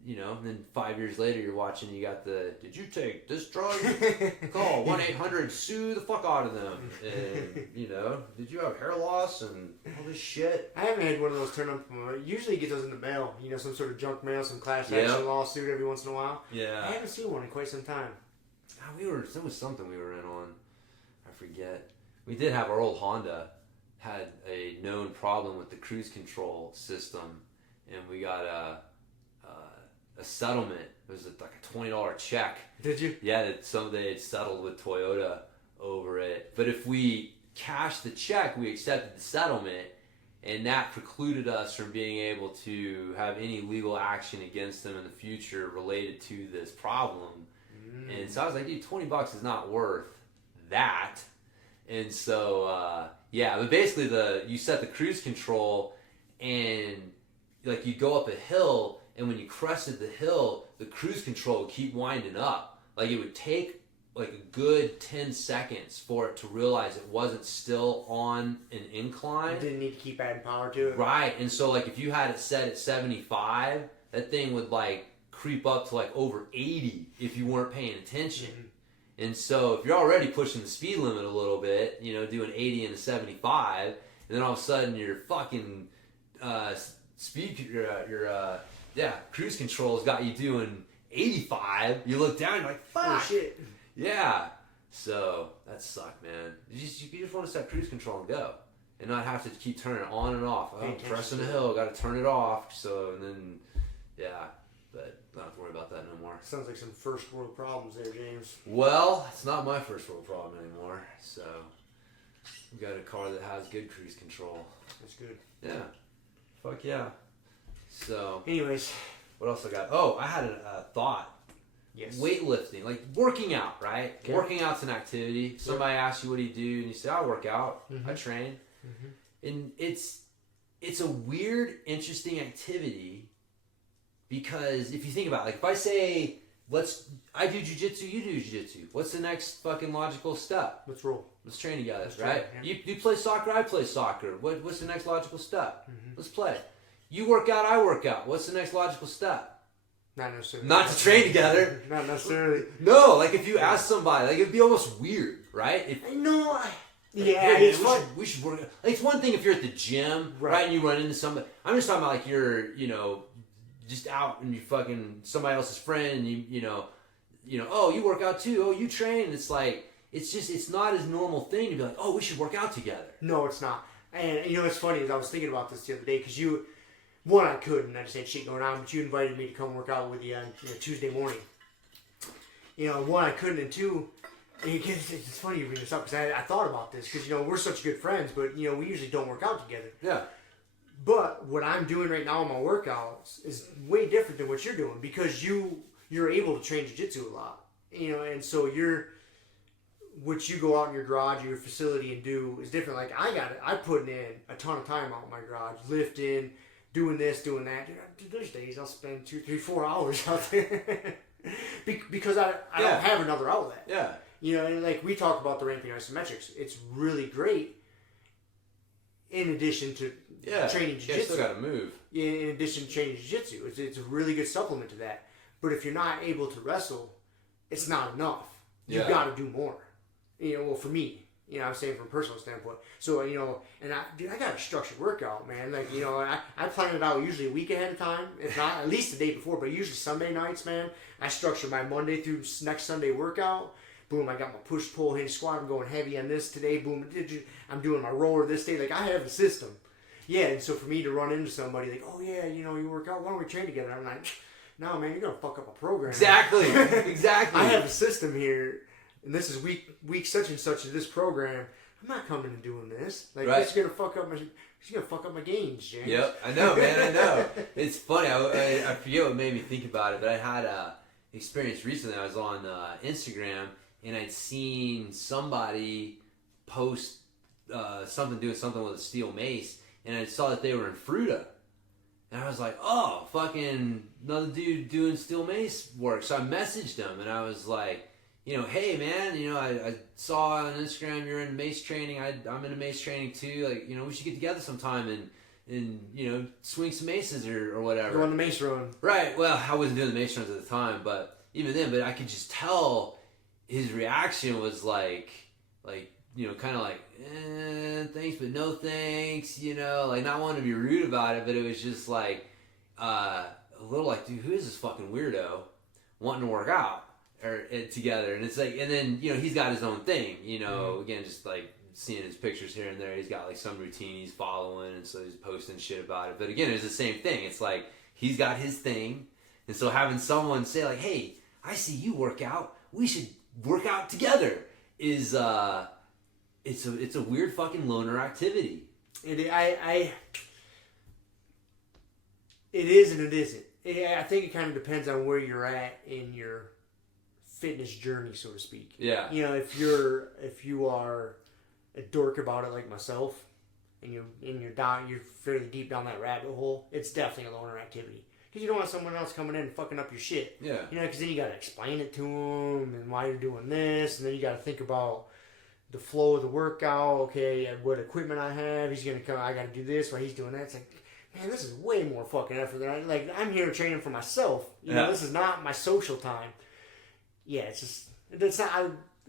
and then 5 years later you're watching, you got did you take this drug? Call 1-800-SUE the fuck out of them. And, did you have hair loss and all this shit? I haven't had one of those turn up. Usually you get those in the mail, some sort of junk mail, some class action lawsuit every once in a while. Yeah. I haven't seen one in quite some time. There was something we were in on. I forget. We did have our old Honda had a known problem with the cruise control system, and we got a settlement. It was like a $20 check. Did you? Yeah, that they had settled with Toyota over it. But if we cashed the check, we accepted the settlement, and that precluded us from being able to have any legal action against them in the future related to this problem. And so I was like, dude, $20 is not worth that. And so, but basically you set the cruise control, and like you go up a hill, and when you crested the hill, the cruise control would keep winding up. Like, it would take like a good 10 seconds for it to realize it wasn't still on an incline. You didn't need to keep adding power to it. Right. And so, like, if you had it set at 75, that thing would like creep up to like over 80 if you weren't paying attention. Mm-hmm. And so if you're already pushing the speed limit a little bit, doing 80 into 75, and then all of a sudden your fucking cruise control's got you doing 85, you look down, you're like, fuck. Oh, shit. Yeah. So that sucked, man. You just want to set cruise control and go, and not have to keep turning it on and off. Oh, pressing the hill, got to turn it off. So, and then, yeah. But don't have to worry about that no more. Sounds like some first world problems there, James. Well, it's not my first world problem anymore. So we got a car that has good cruise control. That's good. Yeah. Fuck yeah. So. Anyways. What else I got? Oh, I had a thought. Yes. Weightlifting, like working out, right? Okay. Working out's an activity. Somebody asks you what do you do, and you say, I work out. Mm-hmm. I train. Mm-hmm. And it's a weird, interesting activity because if you think about it, like if I say, I do jiu-jitsu, you do jiu-jitsu. What's the next fucking logical step? Let's roll. Let's train together, Let's right? train, yeah. You play soccer, I play soccer. What's the next logical step? Mm-hmm. Let's play. You work out, I work out. What's the next logical step? Not necessarily. Not to train together. Not necessarily. No, like if you ask somebody, like it'd be almost weird, right? Yeah, hey, it's fun. We should work. Like it's one thing if you're at the gym, right, and you run into somebody. I'm just talking about like you're, just out and you fucking somebody else's friend, and you know, oh, you work out too. Oh, you train. And it's like it's not as normal thing to be like, oh, we should work out together. No, it's not. And it's funny is I was thinking about this the other day because I couldn't. I just had shit going on, but you invited me to come work out with you on Tuesday morning. One, I couldn't, and two, it's funny you bring this up because I thought about this because, we're such good friends, but, we usually don't work out together. Yeah. But what I'm doing right now in my workouts is way different than what you're doing because you're able to train jiu-jitsu a lot, and so what you go out in your garage or your facility and do is different. Like I put in a ton of time out in my garage, lifting, doing this, doing that. Dude, there's days I'll spend 2, 3, 4 hours out there because I don't have another outlet. Yeah. And like we talk about the ramping isometrics, it's really great in addition to training jiu-jitsu. You still got to move. In addition to training jiu-jitsu, it's a really good supplement to that. But if you're not able to wrestle, it's not enough. You've got to do more. Well, for me, I'm saying from a personal standpoint. So, and I got a structured workout, man. Like, I plan it out usually a week ahead of time, if not at least the day before, but usually Sunday nights, man. I structure my Monday through next Sunday workout. Boom, I got my push, pull, hinge, squat. I'm going heavy on this today. Boom, I'm doing my roller this day. Like, I have a system. Yeah, and so for me to run into somebody like, oh, yeah, you work out. Why don't we train together? I'm like, no, man, you're going to fuck up a program. Exactly. I have a system here. And this is week such and such of this program. I'm not coming and doing this. Like it's gonna fuck up my games, James. Yep, I know, man. I know. It's funny. I forget what made me think about it, but I had a experience recently. I was on Instagram and I'd seen somebody post doing something with a steel mace, and I saw that they were in Fruta. And I was like, oh, fucking another dude doing steel mace work. So I messaged him and I was like, hey man, I saw on Instagram you're in mace training. I'm in mace training too. Like, we should get together sometime and swing some maces or whatever. Go on the mace run. Right. Well, I wasn't doing the mace runs at the time, but even then, I could just tell his reaction was like kind of like, thanks, but no thanks. Like not wanting to be rude about it, but it was just like a little like, dude, who is this fucking weirdo wanting to work out? Or together, and it's like, and then he's got his own thing, again, just like seeing his pictures here and there, he's got like some routine he's following, and so he's posting shit about it. But again, it's the same thing. It's like he's got his thing, and so having someone say like, "Hey, I see you work out. We should work out together," is it's a weird fucking loner activity. It is and it isn't. I think it kind of depends on where you're at in your fitness journey, so to speak. Yeah. If you are a dork about it like myself, and you're fairly deep down that rabbit hole, it's definitely a loner activity. Because you don't want someone else coming in and fucking up your shit. Yeah. Because then you got to explain it to them and why you're doing this, and then you got to think about the flow of the workout. Okay, what equipment I have. He's gonna come. I got to do this while he's doing that. It's like, man, this is way more fucking effort than I'm here training for myself. This is not my social time. Yeah, it's not.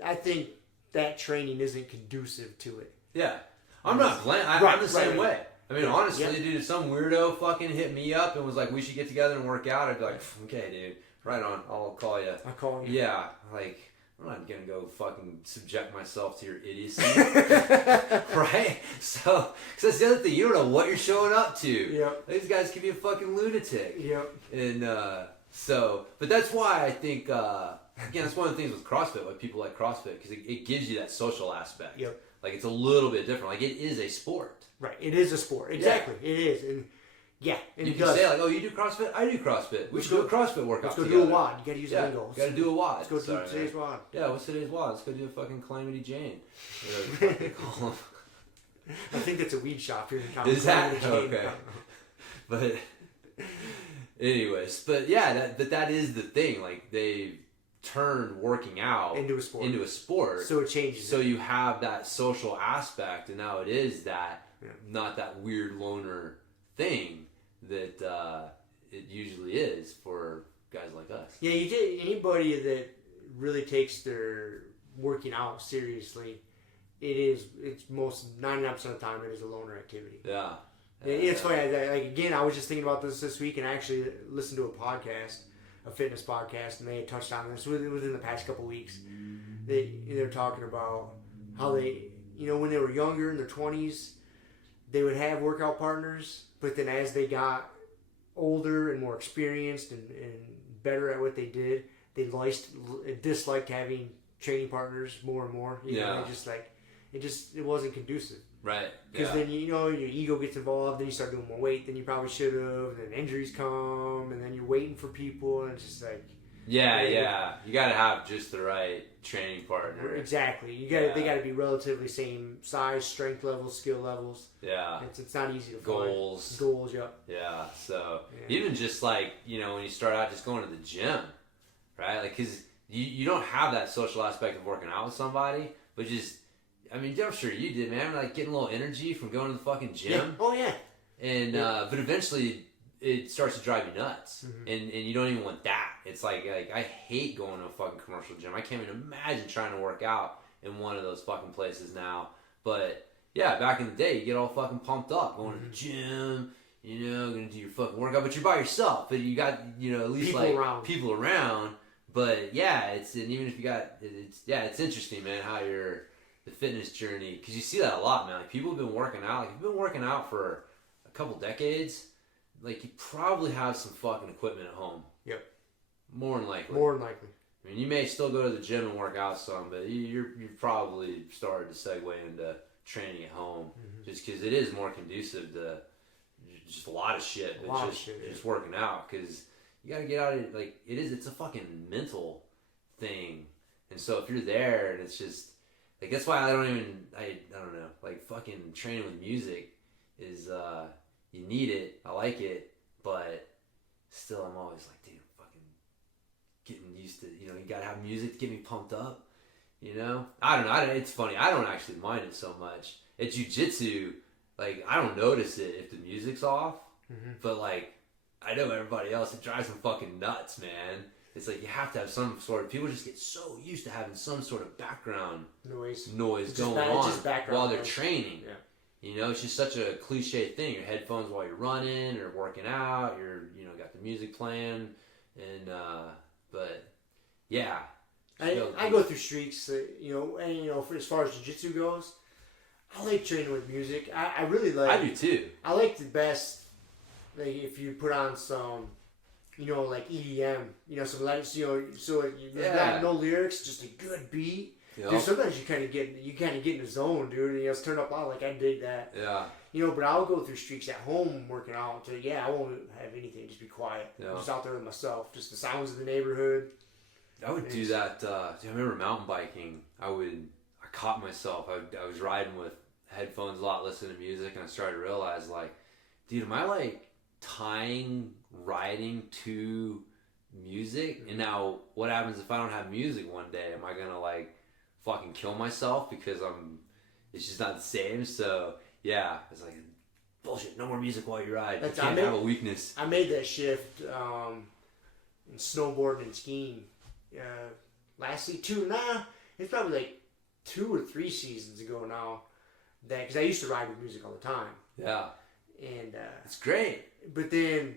I think that training isn't conducive to it. Yeah, I'm not blaming. I'm the same way. I mean, honestly, dude, if some weirdo fucking hit me up and was like, "We should get together and work out," I'd be like, "Okay, dude, right on. I'll call you." I'll call you. Yeah, like I'm not gonna go fucking subject myself to your idiocy, right? So, cause that's the other thing. You don't know what you're showing up to. Yep. These guys could be a fucking lunatic. Yep. And So, but that's why I think, again, that's one of the things with CrossFit, why people like CrossFit, because it gives you that social aspect. Yep. Like, it's a little bit different. Like, it is a sport. Right. It is a sport. Exactly. Yeah. It is. And yeah. And you can say, like, oh, you do CrossFit? I do CrossFit. We should do a CrossFit workout together. Let's go do a WOD. You got to use the lingo. You got to do a WOD. Let's go do today's WOD. Yeah, what's today's WOD? Let's go do a fucking Calamity Jane. Whatever they call them. I think that's a weed shop here in Calamity. Is that? Okay. But anyways, but yeah, that is the thing. Like, they turned working out into a sport. So it changes. So you have that social aspect, and now it is that not that weird loner thing that it usually is for guys like us. Yeah, anybody that really takes their working out seriously, it's most 99% of the time it is a loner activity. Yeah. It's funny. Like, again, I was just thinking about this week, and I actually listened to a fitness podcast, and they had touched on this within the past couple weeks. They're talking about how they, when they were younger in their 20s, they would have workout partners, but then as they got older and more experienced and better at what they did, they disliked having training partners more and more. It wasn't conducive. Right. Because then, your ego gets involved, then you start doing more weight than you probably should have, and then injuries come, and then you're waiting for people, and it's just like... Yeah. You got to have just the right training partner. Exactly. They got to be relatively same size, strength levels, skill levels. Yeah. It's not easy to find. Goals, yep. Yeah, so even just like, when you start out just going to the gym, right? Like, because you don't have that social aspect of working out with somebody, but just... I'm sure you did, man. Like, getting a little energy from going to the fucking gym. Yeah. Oh, yeah. And, but eventually it starts to drive you nuts. Mm-hmm. And you don't even want that. It's like I hate going to a fucking commercial gym. I can't even imagine trying to work out in one of those fucking places now. But, yeah, back in the day, you get all fucking pumped up going to the gym, going to do your fucking workout. But you're by yourself. But you got, at least people around. But, yeah, even if you got, it's interesting, man, how the fitness journey, because you see that a lot, man. Like, people have been working out. Like, if you've been working out for a couple decades, like, you probably have some fucking equipment at home. Yep. More than likely. I mean, you may still go to the gym and work out some, but you've probably started to segue into training at home, just because it is more conducive to just a lot of shit, just working out, because you got to get out of it. Like, it's a fucking mental thing, and so if you're there and it's just, like, that's why I don't know, like, fucking training with music is, you need it, I like it, but still I'm always like, dude, fucking getting used to, you gotta have music to get me pumped up, I don't know, it's funny, I don't actually mind it so much. At jiu-jitsu, like, I don't notice it if the music's off, but, like, I know everybody else, it drives them fucking nuts, man. It's like you have to have some sort of... People just get so used to having some sort of background noise going on while they're training. Yeah. It's just such a cliche thing. Your headphones while you're running or working out. You're, got the music playing. And, but, yeah. I go through streaks, as far as jiu-jitsu goes, I like training with music. I really like... I do too. I like the best, like, if you put on some... like EDM, some letters, so you got no lyrics, just a good beat. Yep. Dude, sometimes you kind of get in the zone, dude. And it's turned up loud, like I dig that. Yeah. But I'll go through streaks at home working out until I won't have anything, just be quiet. I'm just out there with myself, just the sounds of the neighborhood. I would do that. I remember mountain biking. I caught myself. I was riding with headphones a lot, listening to music, and I started to realize, like, dude, am I like tying riding to music? And now what happens if I don't have music one day? Am I gonna like fucking kill myself because it's just not the same? So yeah, it's like, bullshit, no more music while you ride. You can't have a weakness. I made that shift in snowboarding and skiing it's probably like 2 or 3 seasons ago now, that because I used to ride with music all the time. Yeah. And it's great. But then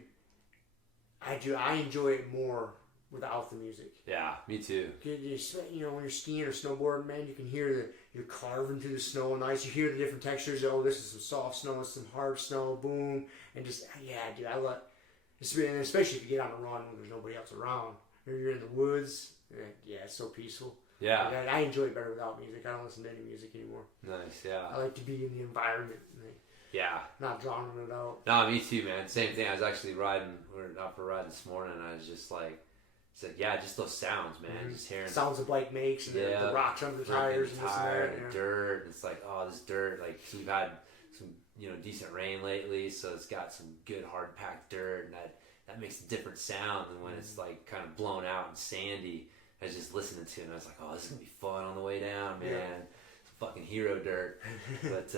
I enjoy it more without the music. Yeah, me too. When you're skiing or snowboarding, man, you can hear you're carving through the snow and ice. You hear the different textures. Oh, this is some soft snow, this is some hard snow, boom, and just dude, Especially if you get on a run when there's nobody else around. Or you're in the woods. Yeah, it's so peaceful. Yeah. Like, I enjoy it better without music. I don't listen to any music anymore. Nice, yeah. I like to be in the environment. Yeah. Not drowning it out. No, me too, man. Same thing. I was actually we were out for a ride this morning, and I was just like, it's like, yeah, just those sounds, man. Mm-hmm. Just hearing sounds a bike makes, and the rocks under the tires, and this and that. And dirt. And it's like, oh, this dirt. Like, so we've had some, decent rain lately, so it's got some good hard packed dirt, and that makes a different sound than when it's like kind of blown out and sandy. I was just listening to it, and I was like, oh, this is gonna be fun on the way down, man. It's fucking hero dirt. But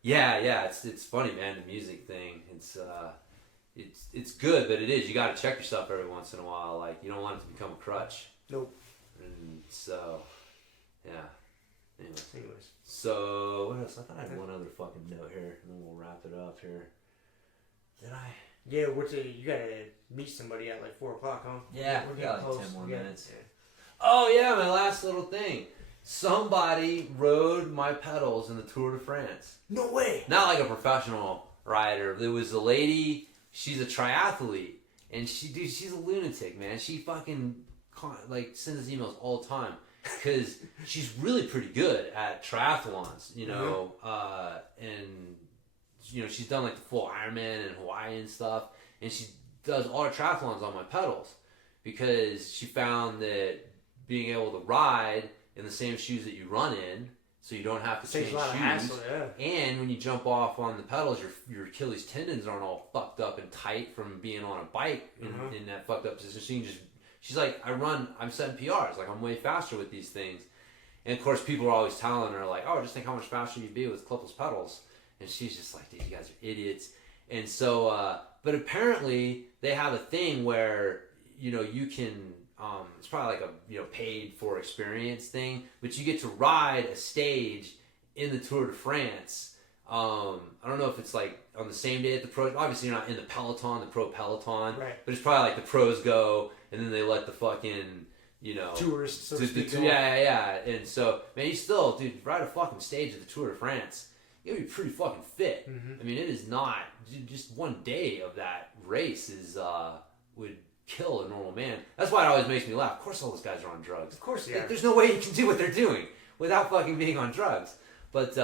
yeah, it's funny, man. The music thing, it's good, but it is. You got to check yourself every once in a while. Like, you don't want it to become a crutch. Nope. And so, yeah. Anyways. So, what else? I thought I had one other fucking note here, and then we'll wrap it up here. Did I? Yeah, you gotta meet somebody at like 4 o'clock, huh? Yeah, we're we got close. like 10 more minutes. Yeah. Oh yeah, my last little thing. Somebody rode my pedals in the Tour de France. No way. Not like a professional rider. There was a lady. She's a triathlete, and she's a lunatic, man. She fucking sends us emails all the time because she's really pretty good at triathlons, and she's done like the full Ironman and Hawaii and stuff, and she does all her triathlons on my pedals because she found that being able to ride in the same shoes that you run in, so you don't have to change shoes. Hassle, yeah. And when you jump off on the pedals, your Achilles tendons aren't all fucked up and tight from being on a bike in that fucked up position. So you can she's like, I'm setting PRs. Like, I'm way faster with these things. And of course, people are always telling her like, oh, just think how much faster you'd be with clipless pedals. And she's just like, dude, you guys are idiots. And so, but apparently they have a thing where, you can, it's probably like a paid for experience thing, but you get to ride a stage in the Tour de France. I don't know if it's like on the same day at the pros. Obviously, you're not in the peloton, the pro peloton, right? But it's probably like the pros go, and then they let the fucking tourists. Yeah. And so, man, you still, dude, ride a fucking stage at the Tour de France. You'll be pretty fucking fit. Mm-hmm. I mean, it is not just one day of that race would kill a normal man. That's why it always makes me laugh. Of course all those guys are on drugs. Of course they are. There's no way you can do what they're doing without fucking being on drugs. But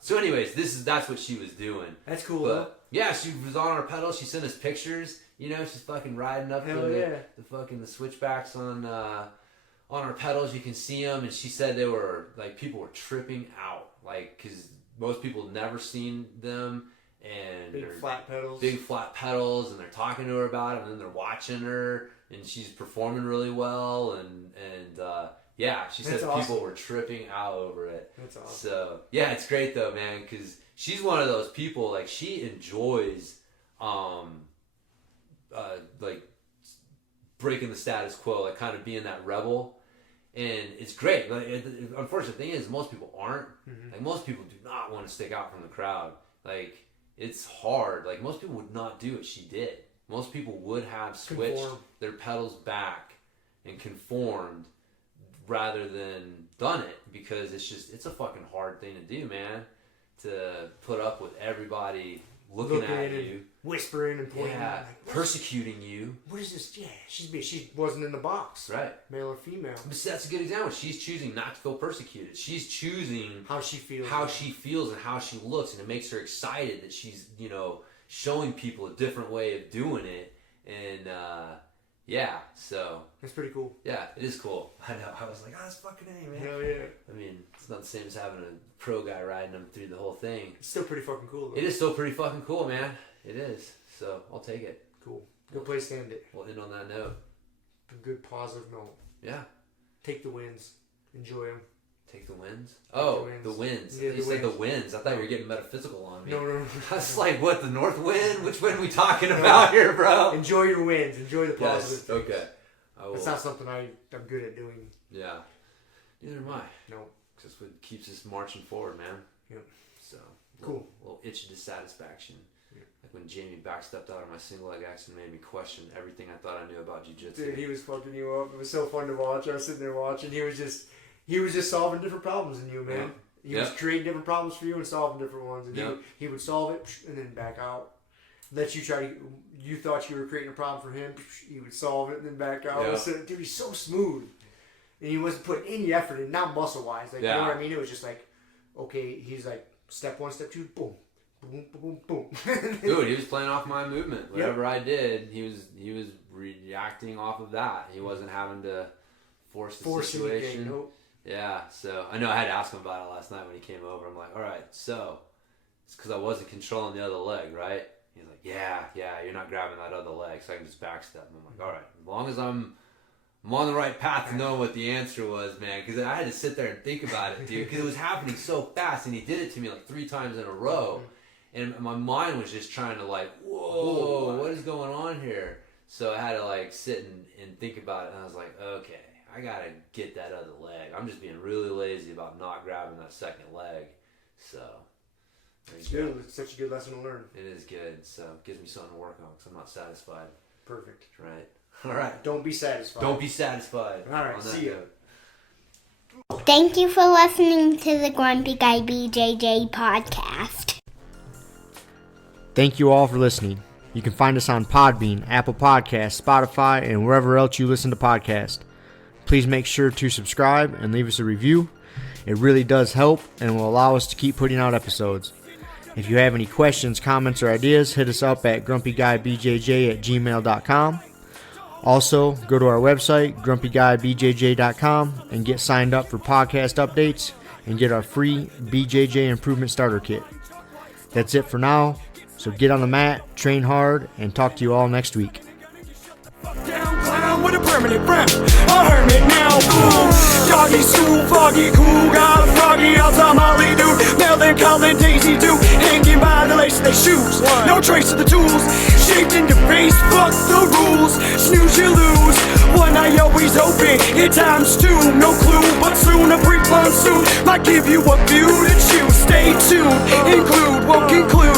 so anyways, that's what she was doing. That's cool. But yeah, she was on her pedals. She sent us pictures. She's fucking riding up the switchbacks on her pedals. You can see them, and she said they were like, people were tripping out, like, because most people never seen them. And big flat pedals, and they're talking to her about it, and then they're watching her, and she's performing really well, and she said people were tripping out over it. That's awesome. So yeah, it's great though, man, because she's one of those people, like, she enjoys like breaking the status quo, like kind of being that rebel. And it's great. Like, the unfortunate thing is most people aren't. Mm-hmm. Like, most people do not want to stick out from the crowd. Like, it's hard. Like, most people would not do what she did. Most people would have switched their pedals back and conformed rather than done it, because it's a fucking hard thing to do, man. To put up with everybody looking at you, whispering and pointing, persecuting you. What is this? Yeah, she wasn't in the box, right? Male or female. But that's a good example. She's choosing not to feel persecuted. She's choosing how she feels, and how she looks, and it makes her excited that she's showing people a different way of doing it. And so that's pretty cool. Yeah, it is cool. I know. I was like, oh, that's fucking A, man. Hell yeah. I mean, it's not the same as having a pro guy riding them through the whole thing. It's still pretty fucking cool, though. It is still pretty fucking cool, man. It is. So I'll take it. Cool. Good place to end it. We'll end on that note. A good positive note. Yeah. Take the wins. Enjoy them. Take the wins? The wins. Yeah, you said the wins. I thought you were getting metaphysical on me. No. I was like, what, the north wind? Which wind are we talking about here, bro? Enjoy your wins. Enjoy the positive things. Okay. That's not something I'm good at doing. Yeah. Neither am I. No. That's what keeps us marching forward, man. Yep. So, cool. Little itch of dissatisfaction. Yeah. Like when Jamie backstepped out of my single leg action and made me question everything I thought I knew about jiu-jitsu. Dude, he was fucking you up. It was so fun to watch. I was sitting there watching. He was just solving different problems than you, man. Yeah. He was creating different problems for you and solving different ones. And he would solve it and then back out. Let you try to. You thought you were creating a problem for him. He would solve it and then back out. Yeah. So, dude, he's so smooth, and he wasn't putting any effort in, not muscle wise. Like you know what I mean? It was just like, okay, he's like step 1, step 2, boom, boom, boom, boom. Dude, he was playing off my movement. Whatever I did, he was reacting off of that. He wasn't having to force the situation. Anything, nope. Yeah, so I know I had to ask him about it last night when he came over. I'm like, all right, so it's because I wasn't controlling the other leg, right? He's like, yeah, you're not grabbing that other leg, so I can just backstep. And I'm like, all right, as long as I'm on the right path to knowing what the answer was, man, because I had to sit there and think about it, dude, because it was happening so fast, and he did it to me like 3 times in a row, and my mind was just trying to like, whoa, what is going on here? So I had to like sit and think about it, and I was like, okay, I got to get that other leg. I'm just being really lazy about not grabbing that second leg, so... It's good. It's such a good lesson to learn. It is good, so it gives me something to work on because I'm not satisfied. Perfect. Right. All right. Don't be satisfied. Don't be satisfied. All right. See ya. Thank you for listening to the Grumpy Guy BJJ Podcast. Thank you all for listening. You can find us on Podbean, Apple Podcasts, Spotify, and wherever else you listen to podcasts. Please make sure to subscribe and leave us a review. It really does help and will allow us to keep putting out episodes. If you have any questions, comments, or ideas, hit us up at grumpyguybjj@gmail.com. Also, go to our website, grumpyguybjj.com, and get signed up for podcast updates and get our free BJJ Improvement Starter Kit. That's it for now, so get on the mat, train hard, and talk to you all next week. With a permanent friend, a hermit now, boom. Doggy stool, foggy, cool, got a froggy outside Molly, dude. Melancholy, Daisy, dude, hanging by the lace of their shoes. No trace of the tools, shaped into face, fuck the rules. Snooze, you lose. One eye always open, in times 2, no clue, but soon a brief monsoon might give you a view to choose. Stay tuned, include, won't conclude.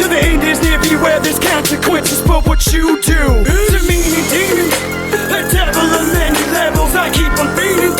To the end is near beware, there's consequences for what you do. To me, demon, a devil of many levels, I keep on feeding.